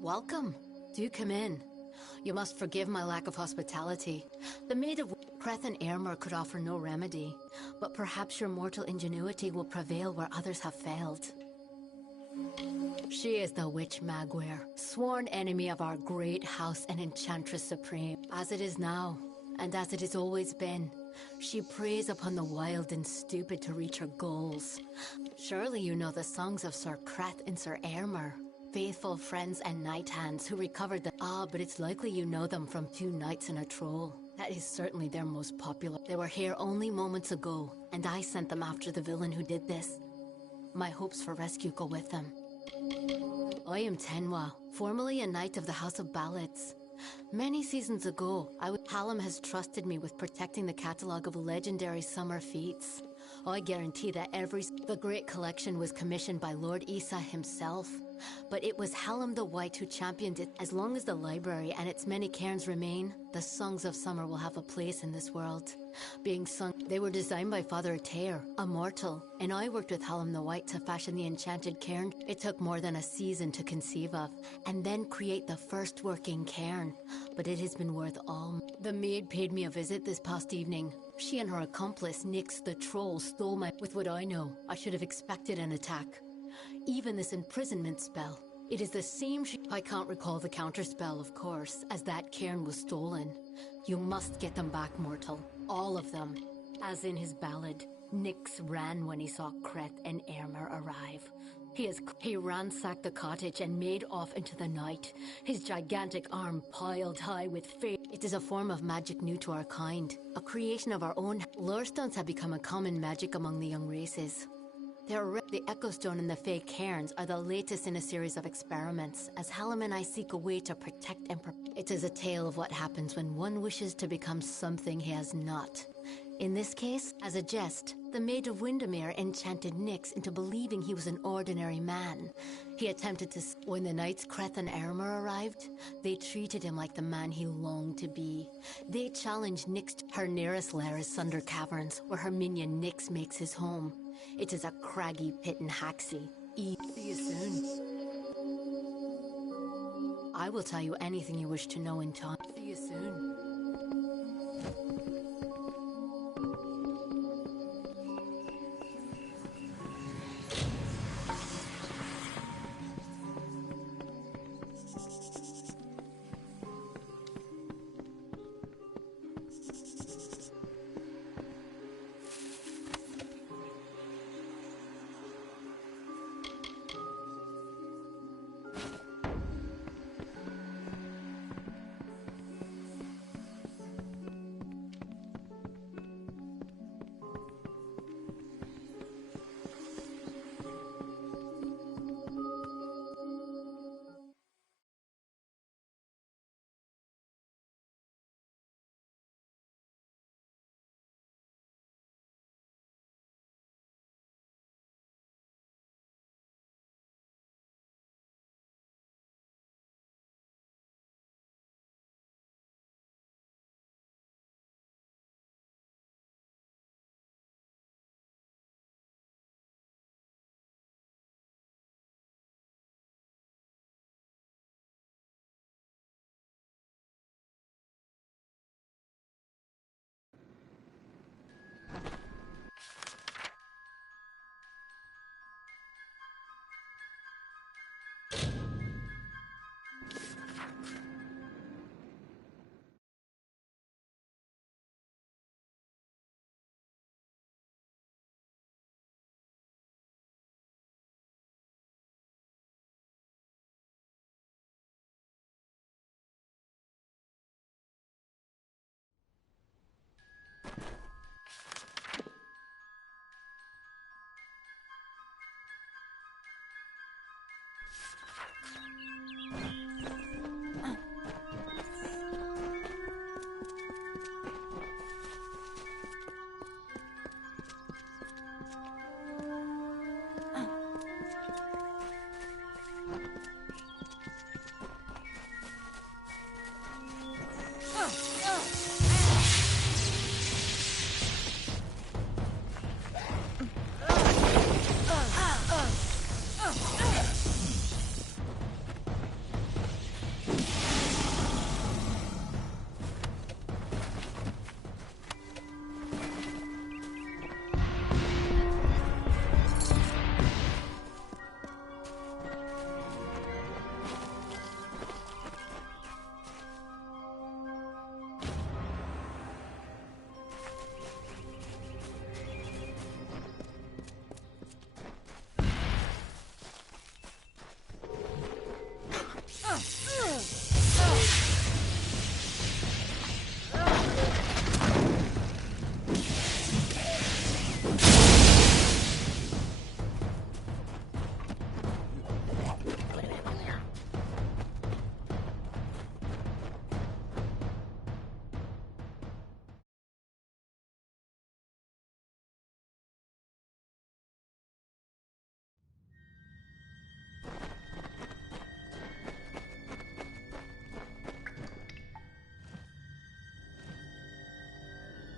Welcome. Do come in. You must forgive my lack of hospitality. The Maid of Creth and Airmer could offer no remedy, but perhaps your mortal ingenuity will prevail where others have failed. She is the Witch Magware, sworn enemy of our great house and Enchantress Supreme, as it is now, and as it has always been. She preys upon the wild and stupid to reach her goals. Surely you know the songs of Sir Creth and Sir Airmer. Faithful friends and knight hands who recovered the— Ah, but it's likely you know them from 2 Knights and a Troll. That is certainly their most popular. They were here only moments ago, and I sent them after the villain who did this. My hopes for rescue go with them. I am Tenwa, formerly a knight of the House of Ballads. Many seasons ago, Hallam has trusted me with protecting the catalogue of legendary summer feats. I guarantee that the great collection was commissioned by Lord Isa himself. But it was Hallam the White who championed it. As long as the library and its many cairns remain, the songs of summer will have a place in this world. Being sung, they were designed by Father Tair, a mortal, and I worked with Hallam the White to fashion the enchanted cairn. It took more than a season to conceive of, and then create the first working cairn. But it has been worth all. The maid paid me a visit this past evening. She and her accomplice, Nyx the Troll, stole my— With what I know, I should have expected an attack. Even this imprisonment spell. It is the same— I can't recall the counterspell, of course, as that cairn was stolen. You must get them back, mortal. All of them. As in his ballad, Nyx ran when he saw Creth and Airmer arrive. He ransacked the cottage and made off into the night, his gigantic arm piled high with fate. It is a form of magic new to our kind, a creation of our own. Lorestones have become a common magic among the young races. The Echo Stone and the Fey Cairns are the latest in a series of experiments, as Hallam and I seek a way to protect and It is a tale of what happens when one wishes to become something he has not. In this case, as a jest, the Maid of Windermere enchanted Nyx into believing he was an ordinary man. He attempted to— When the knights Creth and Airmer arrived, they treated him like the man he longed to be. They challenged Nyx. Her nearest lair is Sunder Caverns, where her minion Nyx makes his home. It is a craggy pit in Haxie. See you soon. I will tell you anything you wish to know in time. See you soon.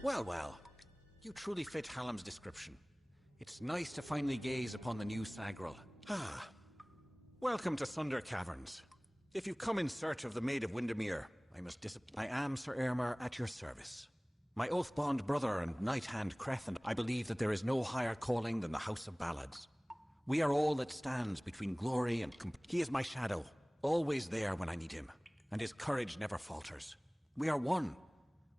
Well, well. You truly fit Hallam's description. It's nice to finally gaze upon the new Sagril. Ah. Welcome to Sunder Caverns. If you've come in search of the Maid of Windermere, I am Sir Aylmer at your service. My oath-bond brother and knight-hand Crethan, I believe that there is no higher calling than the House of Ballads. We are all that stands between glory and he is my shadow, always there when I need him, and his courage never falters. We are one.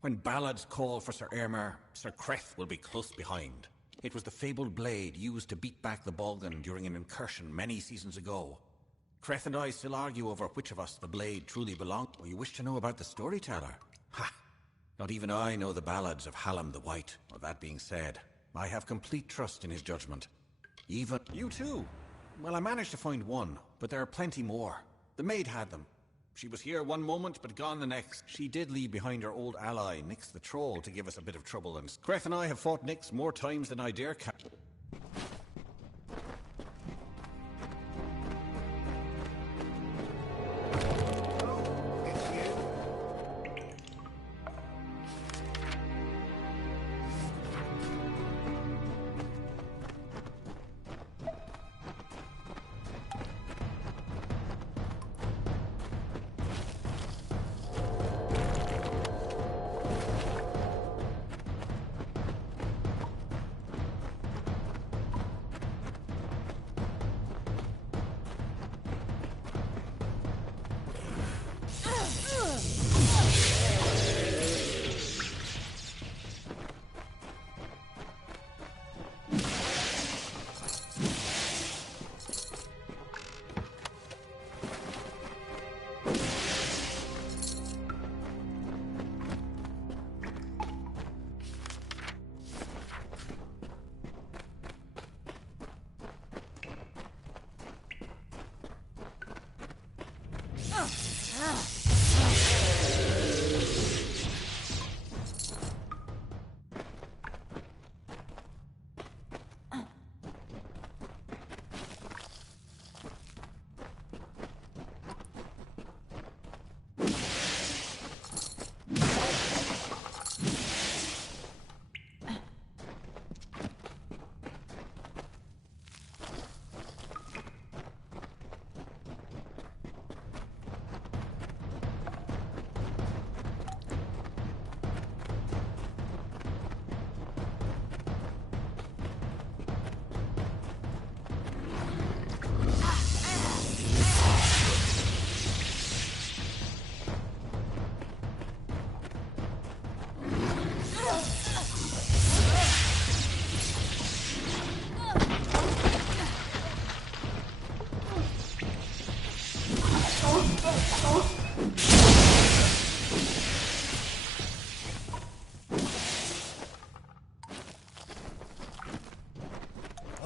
When ballads call for Sir Aylmer, Sir Creth will be close behind. It was the fabled blade used to beat back the Balgan during an incursion many seasons ago. Creth and I still argue over which of us the blade truly belonged. Oh, you wish to know about the storyteller? Ha! Not even I know the ballads of Hallam the White. Well, that being said, I have complete trust in his judgment. Even you too. Well, I managed to find one, but there are plenty more. The maid had them. She was here one moment, but gone the next. She did leave behind her old ally, Nyx the Troll, to give us a bit of trouble, and Creth and I have fought Nyx more times than I dare count.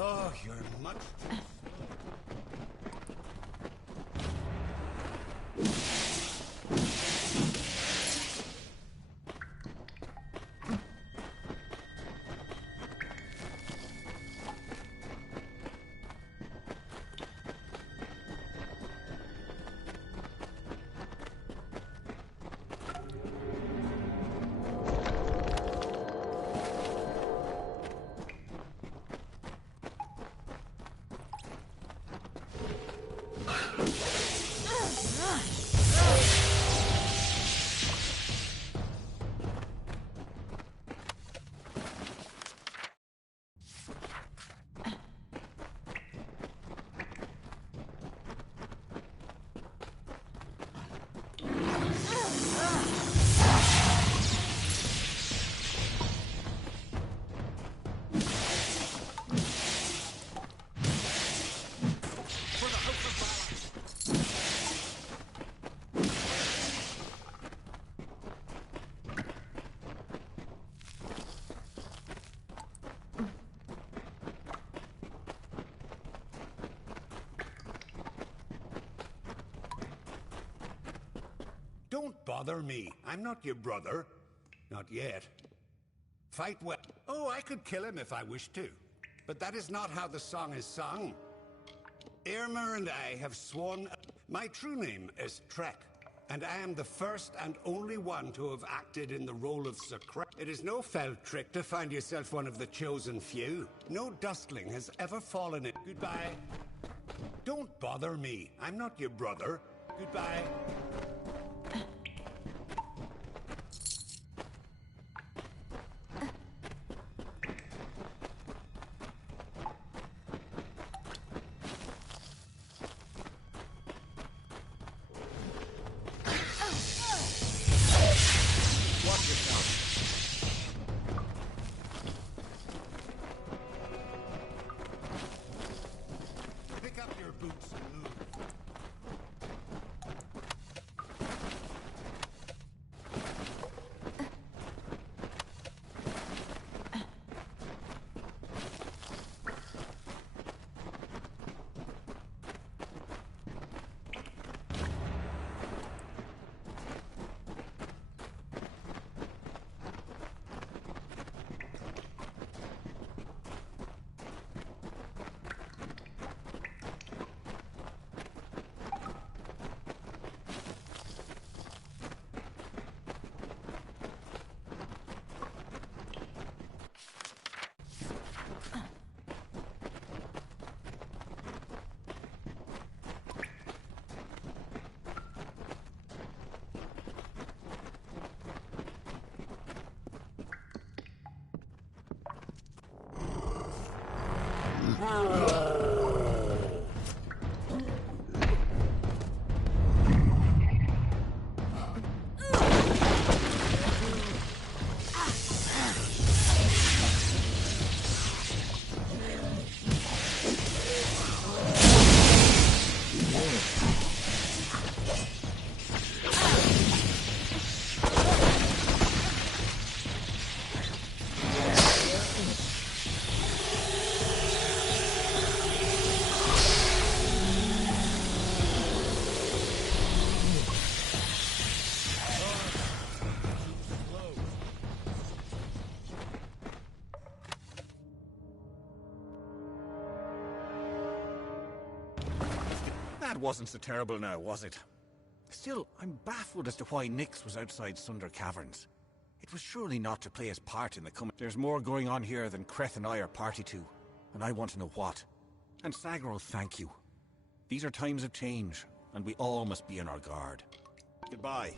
Oh, you're much too... Don't bother me. I'm not your brother. Not yet. Fight well. Oh, I could kill him if I wished to. But that is not how the song is sung. Aylmer and I have sworn... My true name is Trek. and I am the first and only one to have acted in the role of Sacre. It is no fell trick to find yourself one of the chosen few. No dustling has ever fallen in. Goodbye. Don't bother me. I'm not your brother. Goodbye. That wasn't so terrible now, was it? Still, I'm baffled as to why Nyx was outside Sunder Caverns. It was surely not to play his part in the coming. There's more going on here than Creth and I are party to, and I want to know what. And Sagrel, thank you. These are times of change, and we all must be on our guard. Goodbye.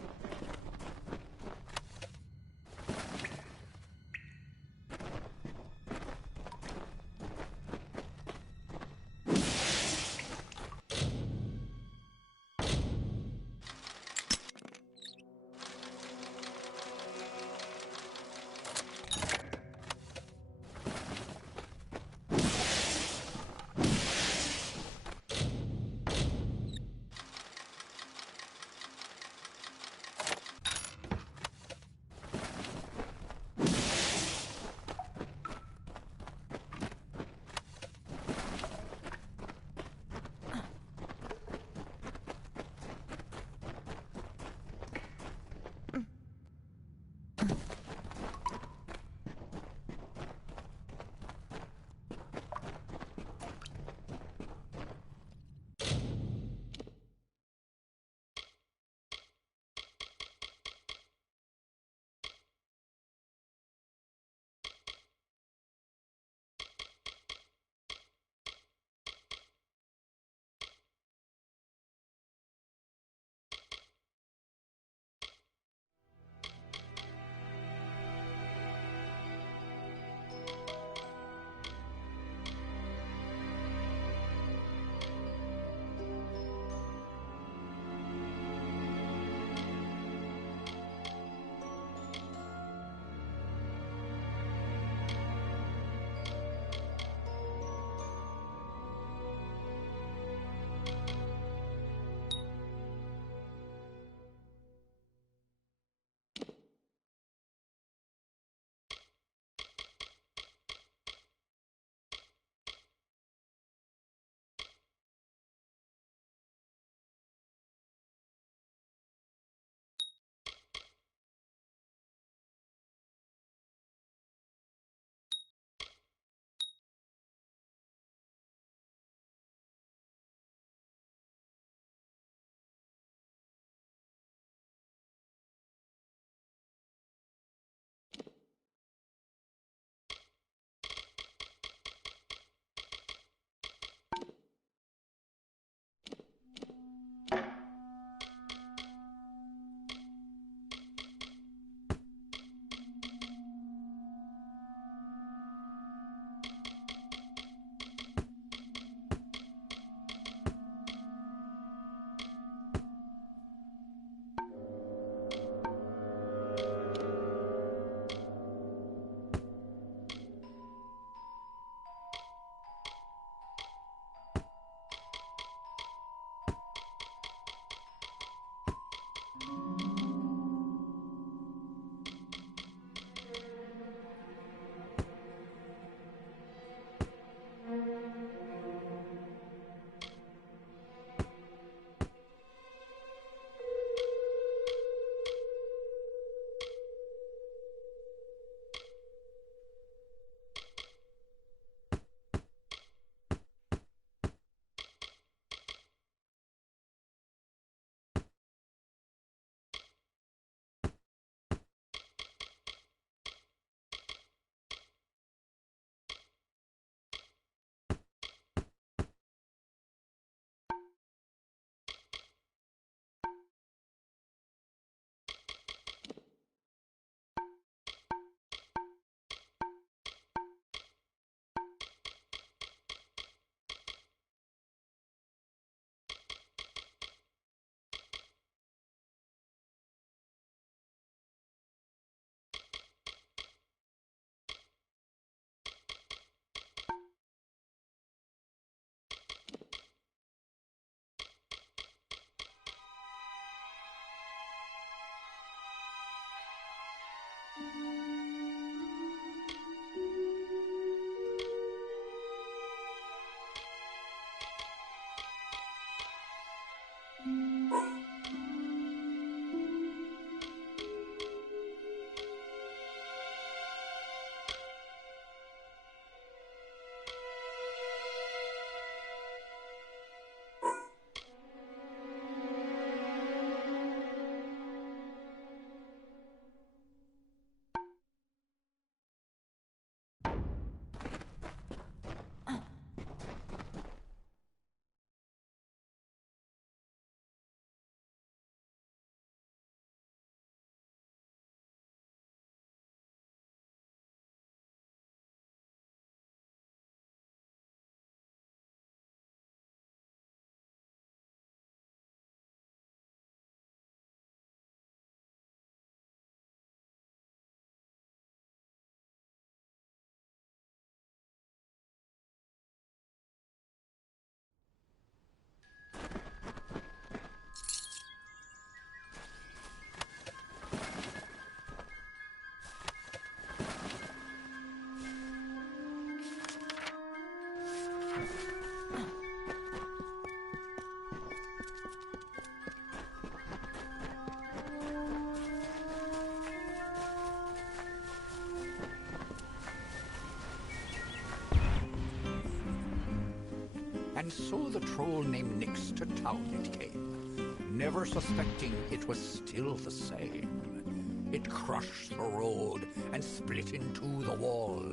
so the troll named Nyx to town it came, never suspecting it was still the same. It crushed the road and split in two the wall,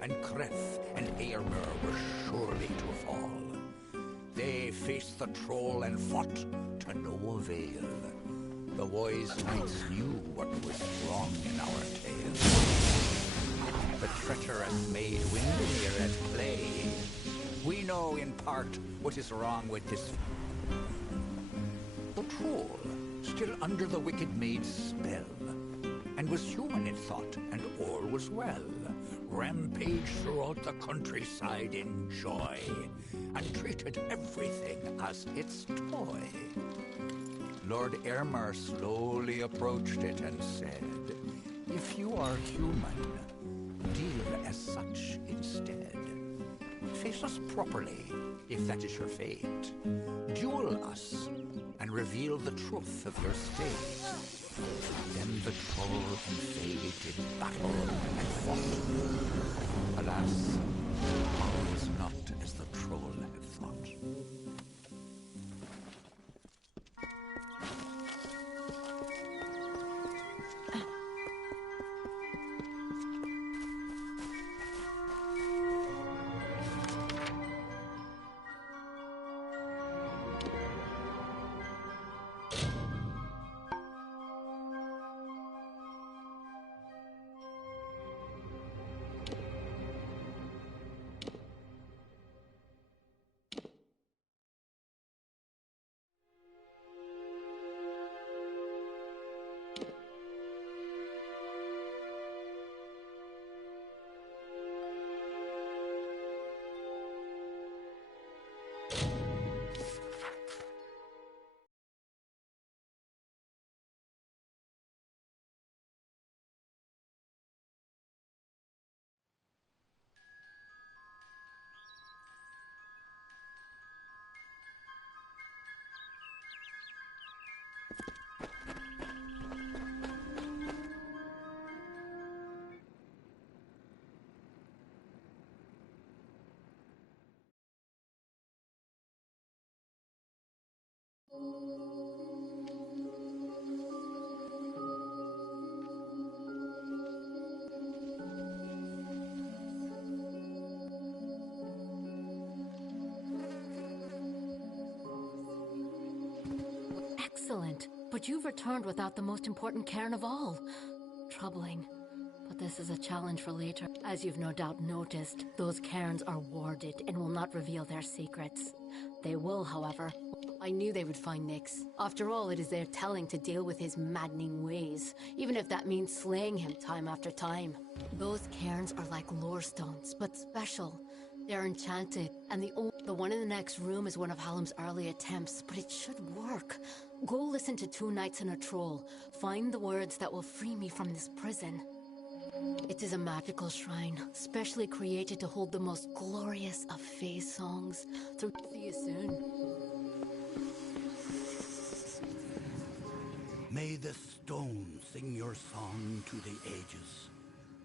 and Creth and Eärmer were surely to fall. They faced the troll and fought to no avail. The wise knights knew what was wrong in our tale. The treacherous Maid Windermere at play. We know in part what is wrong with this. The troll, still under the wicked maid's spell, and was human in thought, and all was well, rampaged throughout the countryside in joy, and treated everything as its toy. Lord Eärmer slowly approached it and said, "If you are human, deal as such instead. Face us properly, if that is your fate. Duel us, and reveal the truth of your state." Then the troll and Fade did battle and fought. Alas, all was not as the troll had thought. Excellent, but you've returned without the most important cairn of all. Troubling, but this is a challenge for later. As you've no doubt noticed, those cairns are warded and will not reveal their secrets. They will, however. I knew they would find Nyx. After all, it is their telling to deal with his maddening ways, even if that means slaying him time after time. Those cairns are like lore stones, but special. They're enchanted, and the one in the next room is one of Hallam's early attempts, but it should work. Go listen to two knights and a troll. Find the words that will free me from this prison. It is a magical shrine, specially created to hold the most glorious of Fae songs. See you soon. May the stone sing your song to the ages.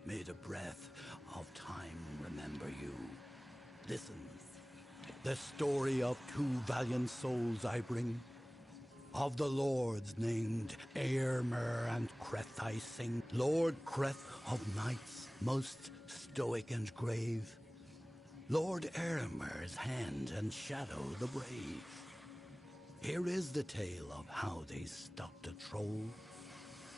May the breath of time remember you. Listen, the story of two valiant souls I bring. Of the lords named Eärmer and Creth I sing. Lord Creth of knights, most stoic and grave. Lord Eärmer's hand and shadow the brave. Here is the tale of how they stopped a troll.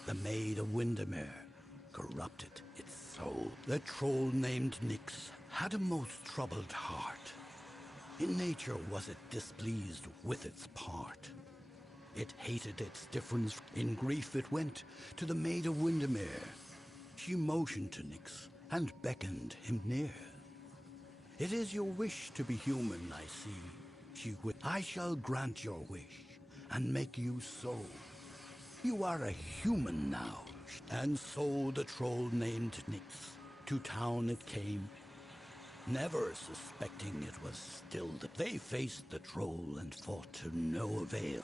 The Maid of Windermere corrupted its soul. The troll named Nyx had a most troubled heart. In nature was it displeased with its part. It hated its difference. In grief it went to the Maid of Windermere. She motioned to Nyx and beckoned him near. It is your wish to be human, I see. She whispered, I shall grant your wish and make you so. You are a human now. And so the troll named Nyx to town it came, never suspecting it was still they faced the troll and fought to no avail.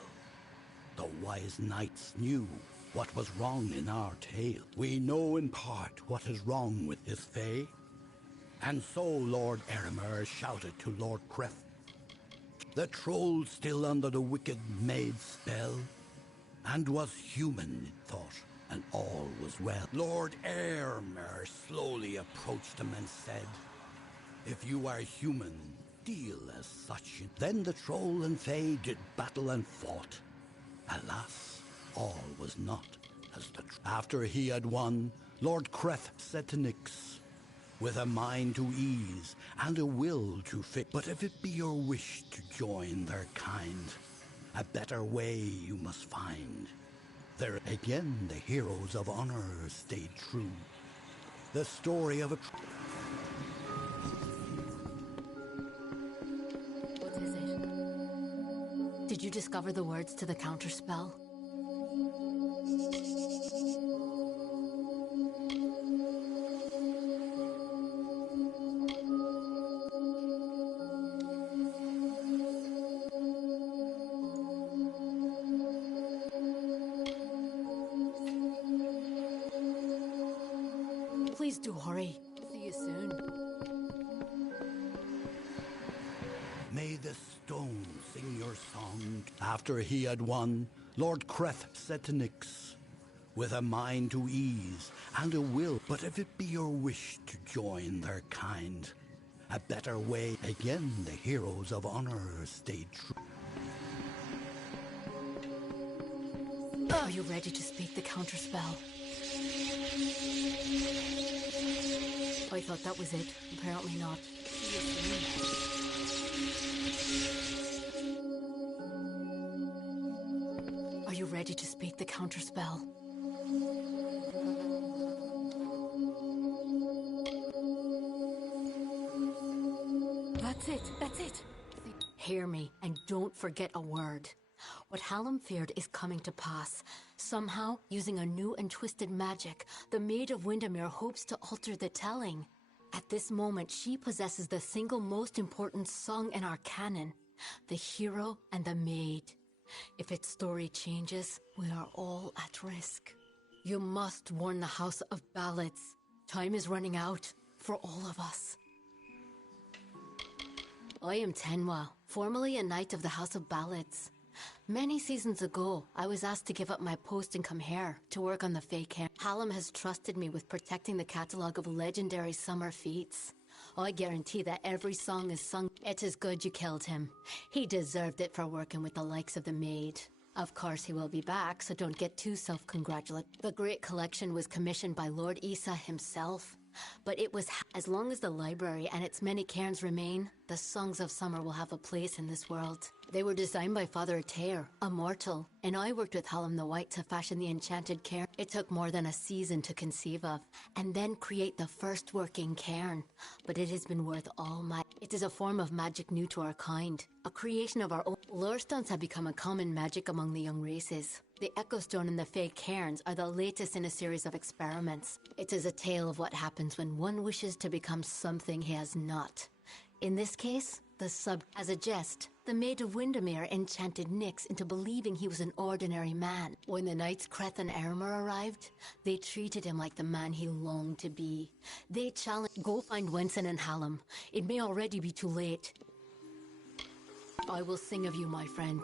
The wise knights knew what was wrong in our tale. We know in part what is wrong with this Fae. And so Lord Eärmer shouted to Lord Creth, The troll still under the wicked Maid's spell, and was human, it thought, and all was well. Lord Airmer slowly approached him and said, "If you are human, deal as such." Then the troll and Fae did battle and fought. Alas, all was not as the After he had won, Lord Creth said to Nyx, "With a mind to ease and a will to fit, but if it be your wish to join their kind, a better way you must find." There again the heroes of honor stayed true. The story of a... What is it? Did you discover the words to the counterspell? Please do hurry. See you soon. May the stone sing your song. After he had won, Lord Creth said to Nyx, "With a mind to ease and a will, but if it be your wish to join their kind, a better way." Again the heroes of honor stayed true. Are you ready to speak the counterspell? I thought that was it. Apparently not. Are you ready to speak the counterspell? That's it. That's it. Hear me and don't forget a word. What Hallam feared is coming to pass. Somehow, using a new and twisted magic, the Maid of Windermere hopes to alter the telling. At this moment, she possesses the single most important song in our canon, the hero and the maid. If its story changes, we are all at risk. You must warn the House of Ballads. Time is running out for all of us. I am Tenwa, formerly a knight of the House of Ballads. Many seasons ago, I was asked to give up my post and come here to work on the fake hair. Hallam has trusted me with protecting the catalogue of legendary summer feats. I guarantee that every song is sung. It is good you killed him. He deserved it for working with the likes of the Maid. Of course he will be back, so don't get too self-congratulatory. The Great Collection was commissioned by Lord Issa himself. But it was as long as the library and its many cairns remain, the songs of summer will have a place in this world. They were designed by Father Tair, a mortal, and I worked with Hallam the White to fashion the enchanted cairn. It took more than a season to conceive of, and then create the first working cairn. But it has been worth all my... It is a form of magic new to our kind, a creation of our own. Lore stones have become a common magic among the young races. The Echo Stone and the fake cairns are the latest in a series of experiments. It is a tale of what happens when one wishes to become something he has not. In this case, as a jest, the Maid of Windermere enchanted Nyx into believing he was an ordinary man. When the knights Creth and Aylmer arrived, they treated him like the man he longed to be. They challenged, "Go find Wenson and Hallam. It may already be too late. I will sing of you, my friend."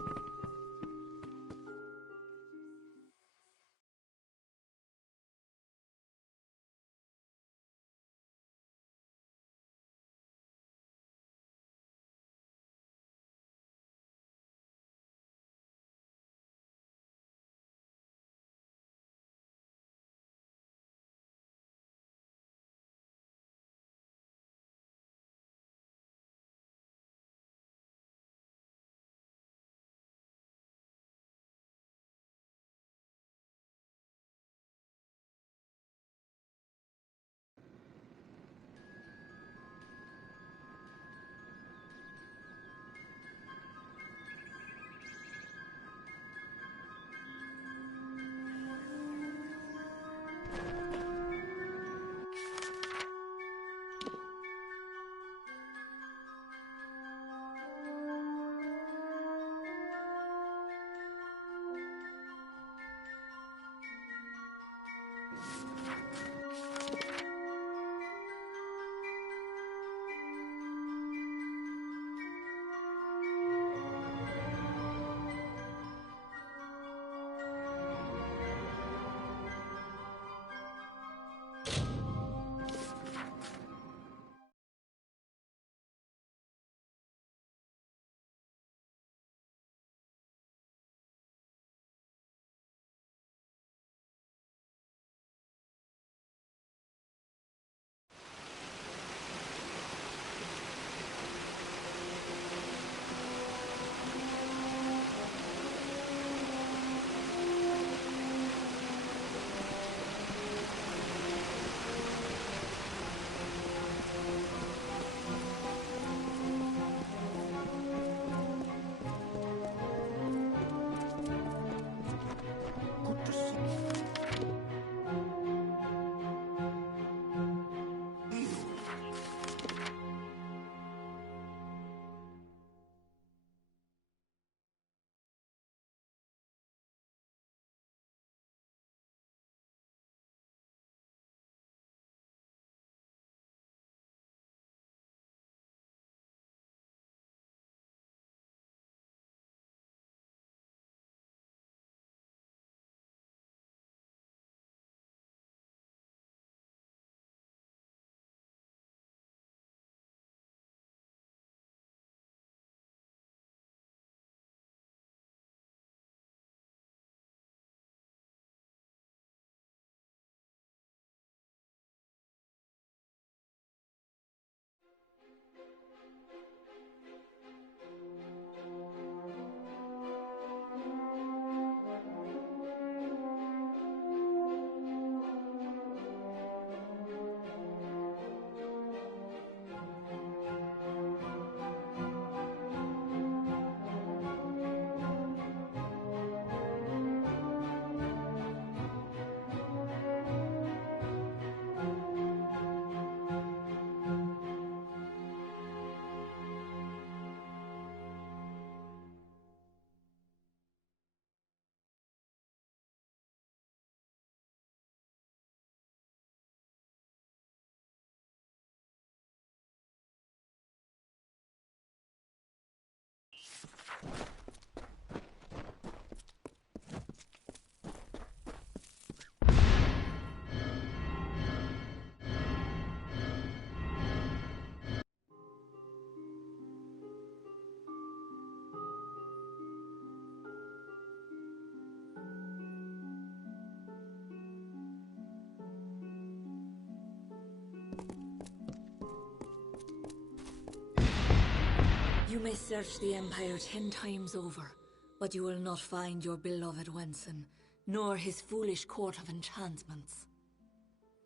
You may search the Empire 10 times over, but you will not find your beloved Wenson, nor his foolish court of enchantments.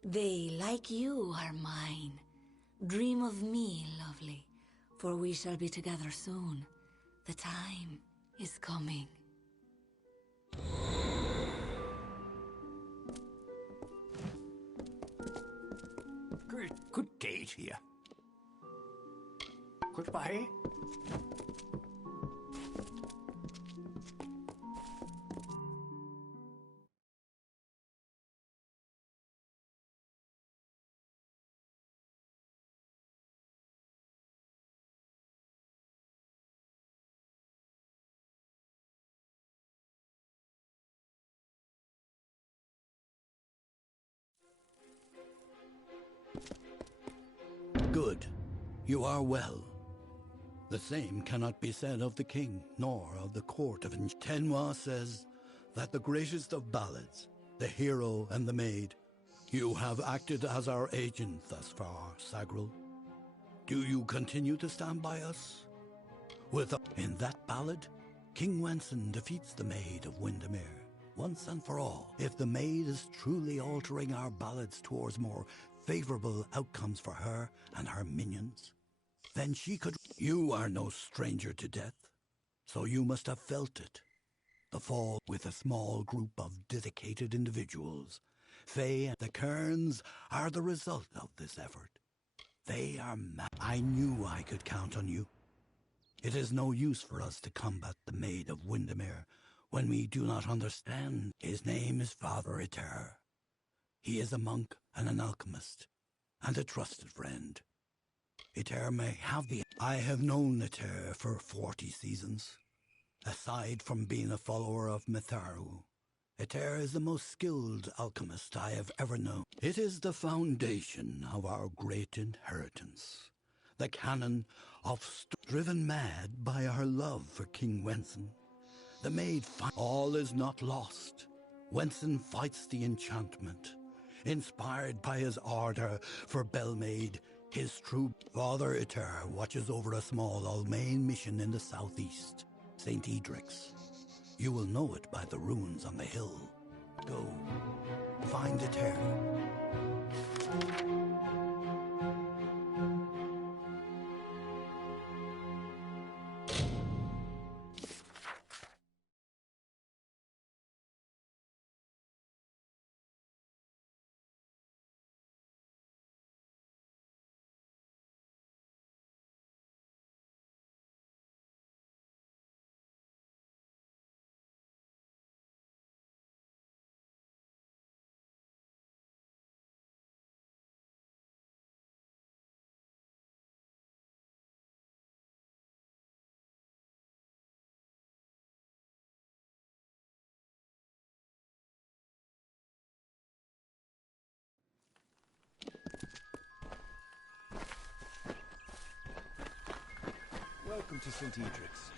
They, like you, are mine. Dream of me, lovely, for we shall be together soon. The time is coming. Good day to you. Goodbye. Good. You are well. The same cannot be said of the king, nor of the court of Tenwa says that the greatest of ballads, the hero and the maid, you have acted as our agent thus far, Sagril. Do you continue to stand by us? In that ballad, King Wenson defeats the Maid of Windermere, once and for all. If the Maid is truly altering our ballads towards more favorable outcomes for her and her minions, then she could... You are no stranger to death, so you must have felt it. The fall with a small group of dedicated individuals. Faye and the Cairns are the result of this effort. They are I knew I could count on you. It is no use for us to combat the Maid of Windermere when we do not understand. His name is Father Eter. He is a monk and an alchemist, and a trusted friend. Eter may have the... I have known Eter for 40 seasons. Aside from being a follower of Mitharu, Eter is the most skilled alchemist I have ever known. It is the foundation of our great inheritance. The canon of driven mad by our love for King Wenson. The Maid all is not lost. Wenson fights the enchantment. Inspired by his ardor for Belmaid, his true Father Eter watches over a small Almain mission in the southeast, St. Edric's. You will know it by the runes on the hill. Go, find Eter. Welcome to St. Edric's.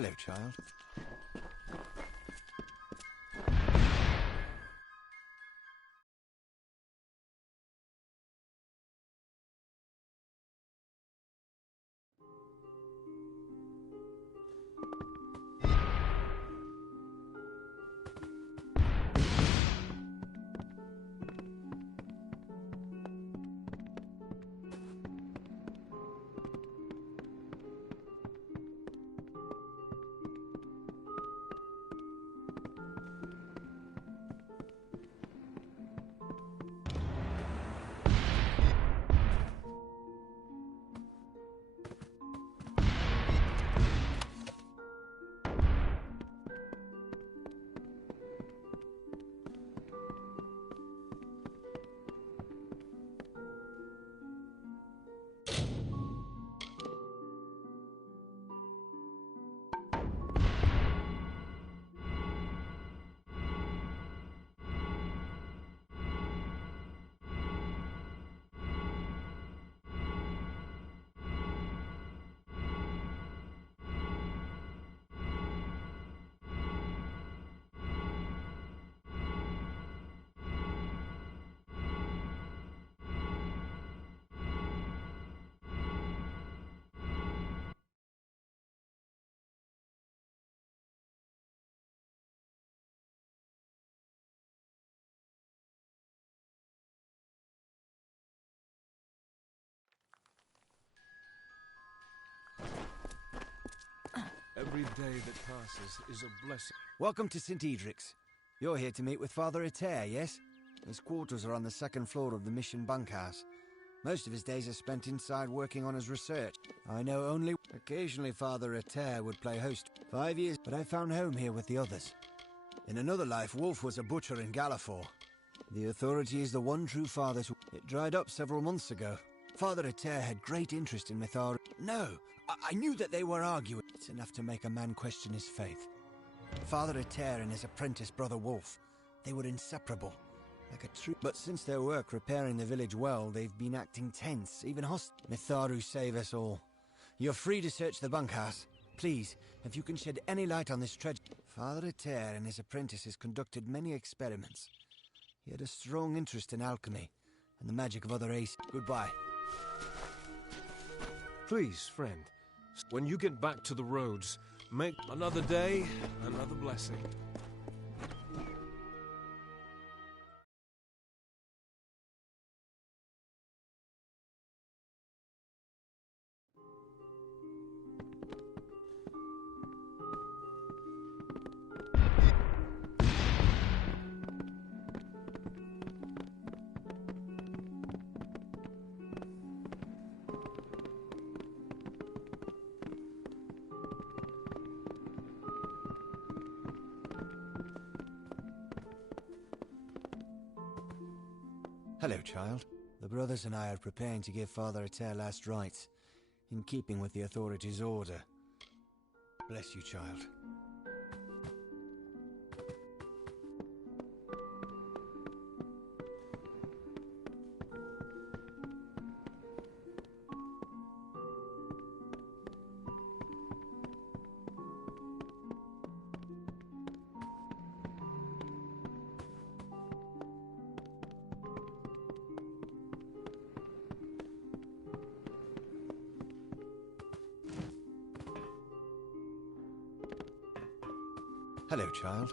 Hello, child. Every day that passes is a blessing. Welcome to St. Edric's. You're here to meet with Father A, yes? His quarters are on the second floor of the mission bunkhouse. Most of his days are spent inside working on his research. I know only occasionally Father A would play host. 5 years, but I found home here with the others. In another life, Wolf was a butcher in Galafor. The authority is the one true father to... It dried up several months ago. Father A had great interest in mythology. No, I knew that they were arguing. It's enough to make a man question his faith. Father A and his apprentice brother Wolf, they were inseparable. Like a true... But since their work repairing the village well, they've been acting tense, even hostile. Mitharu save us all. You're free to search the bunkhouse. Please, if you can shed any light on this tragedy. Father A and his apprentices conducted many experiments. He had a strong interest in alchemy and the magic of other races. Goodbye. Please, friend, when you get back to the roads, make another day, another blessing. Hello, child. The brothers and I are preparing to give Father A last rites, in keeping with the authorities' order. Bless you, child. Hello, child.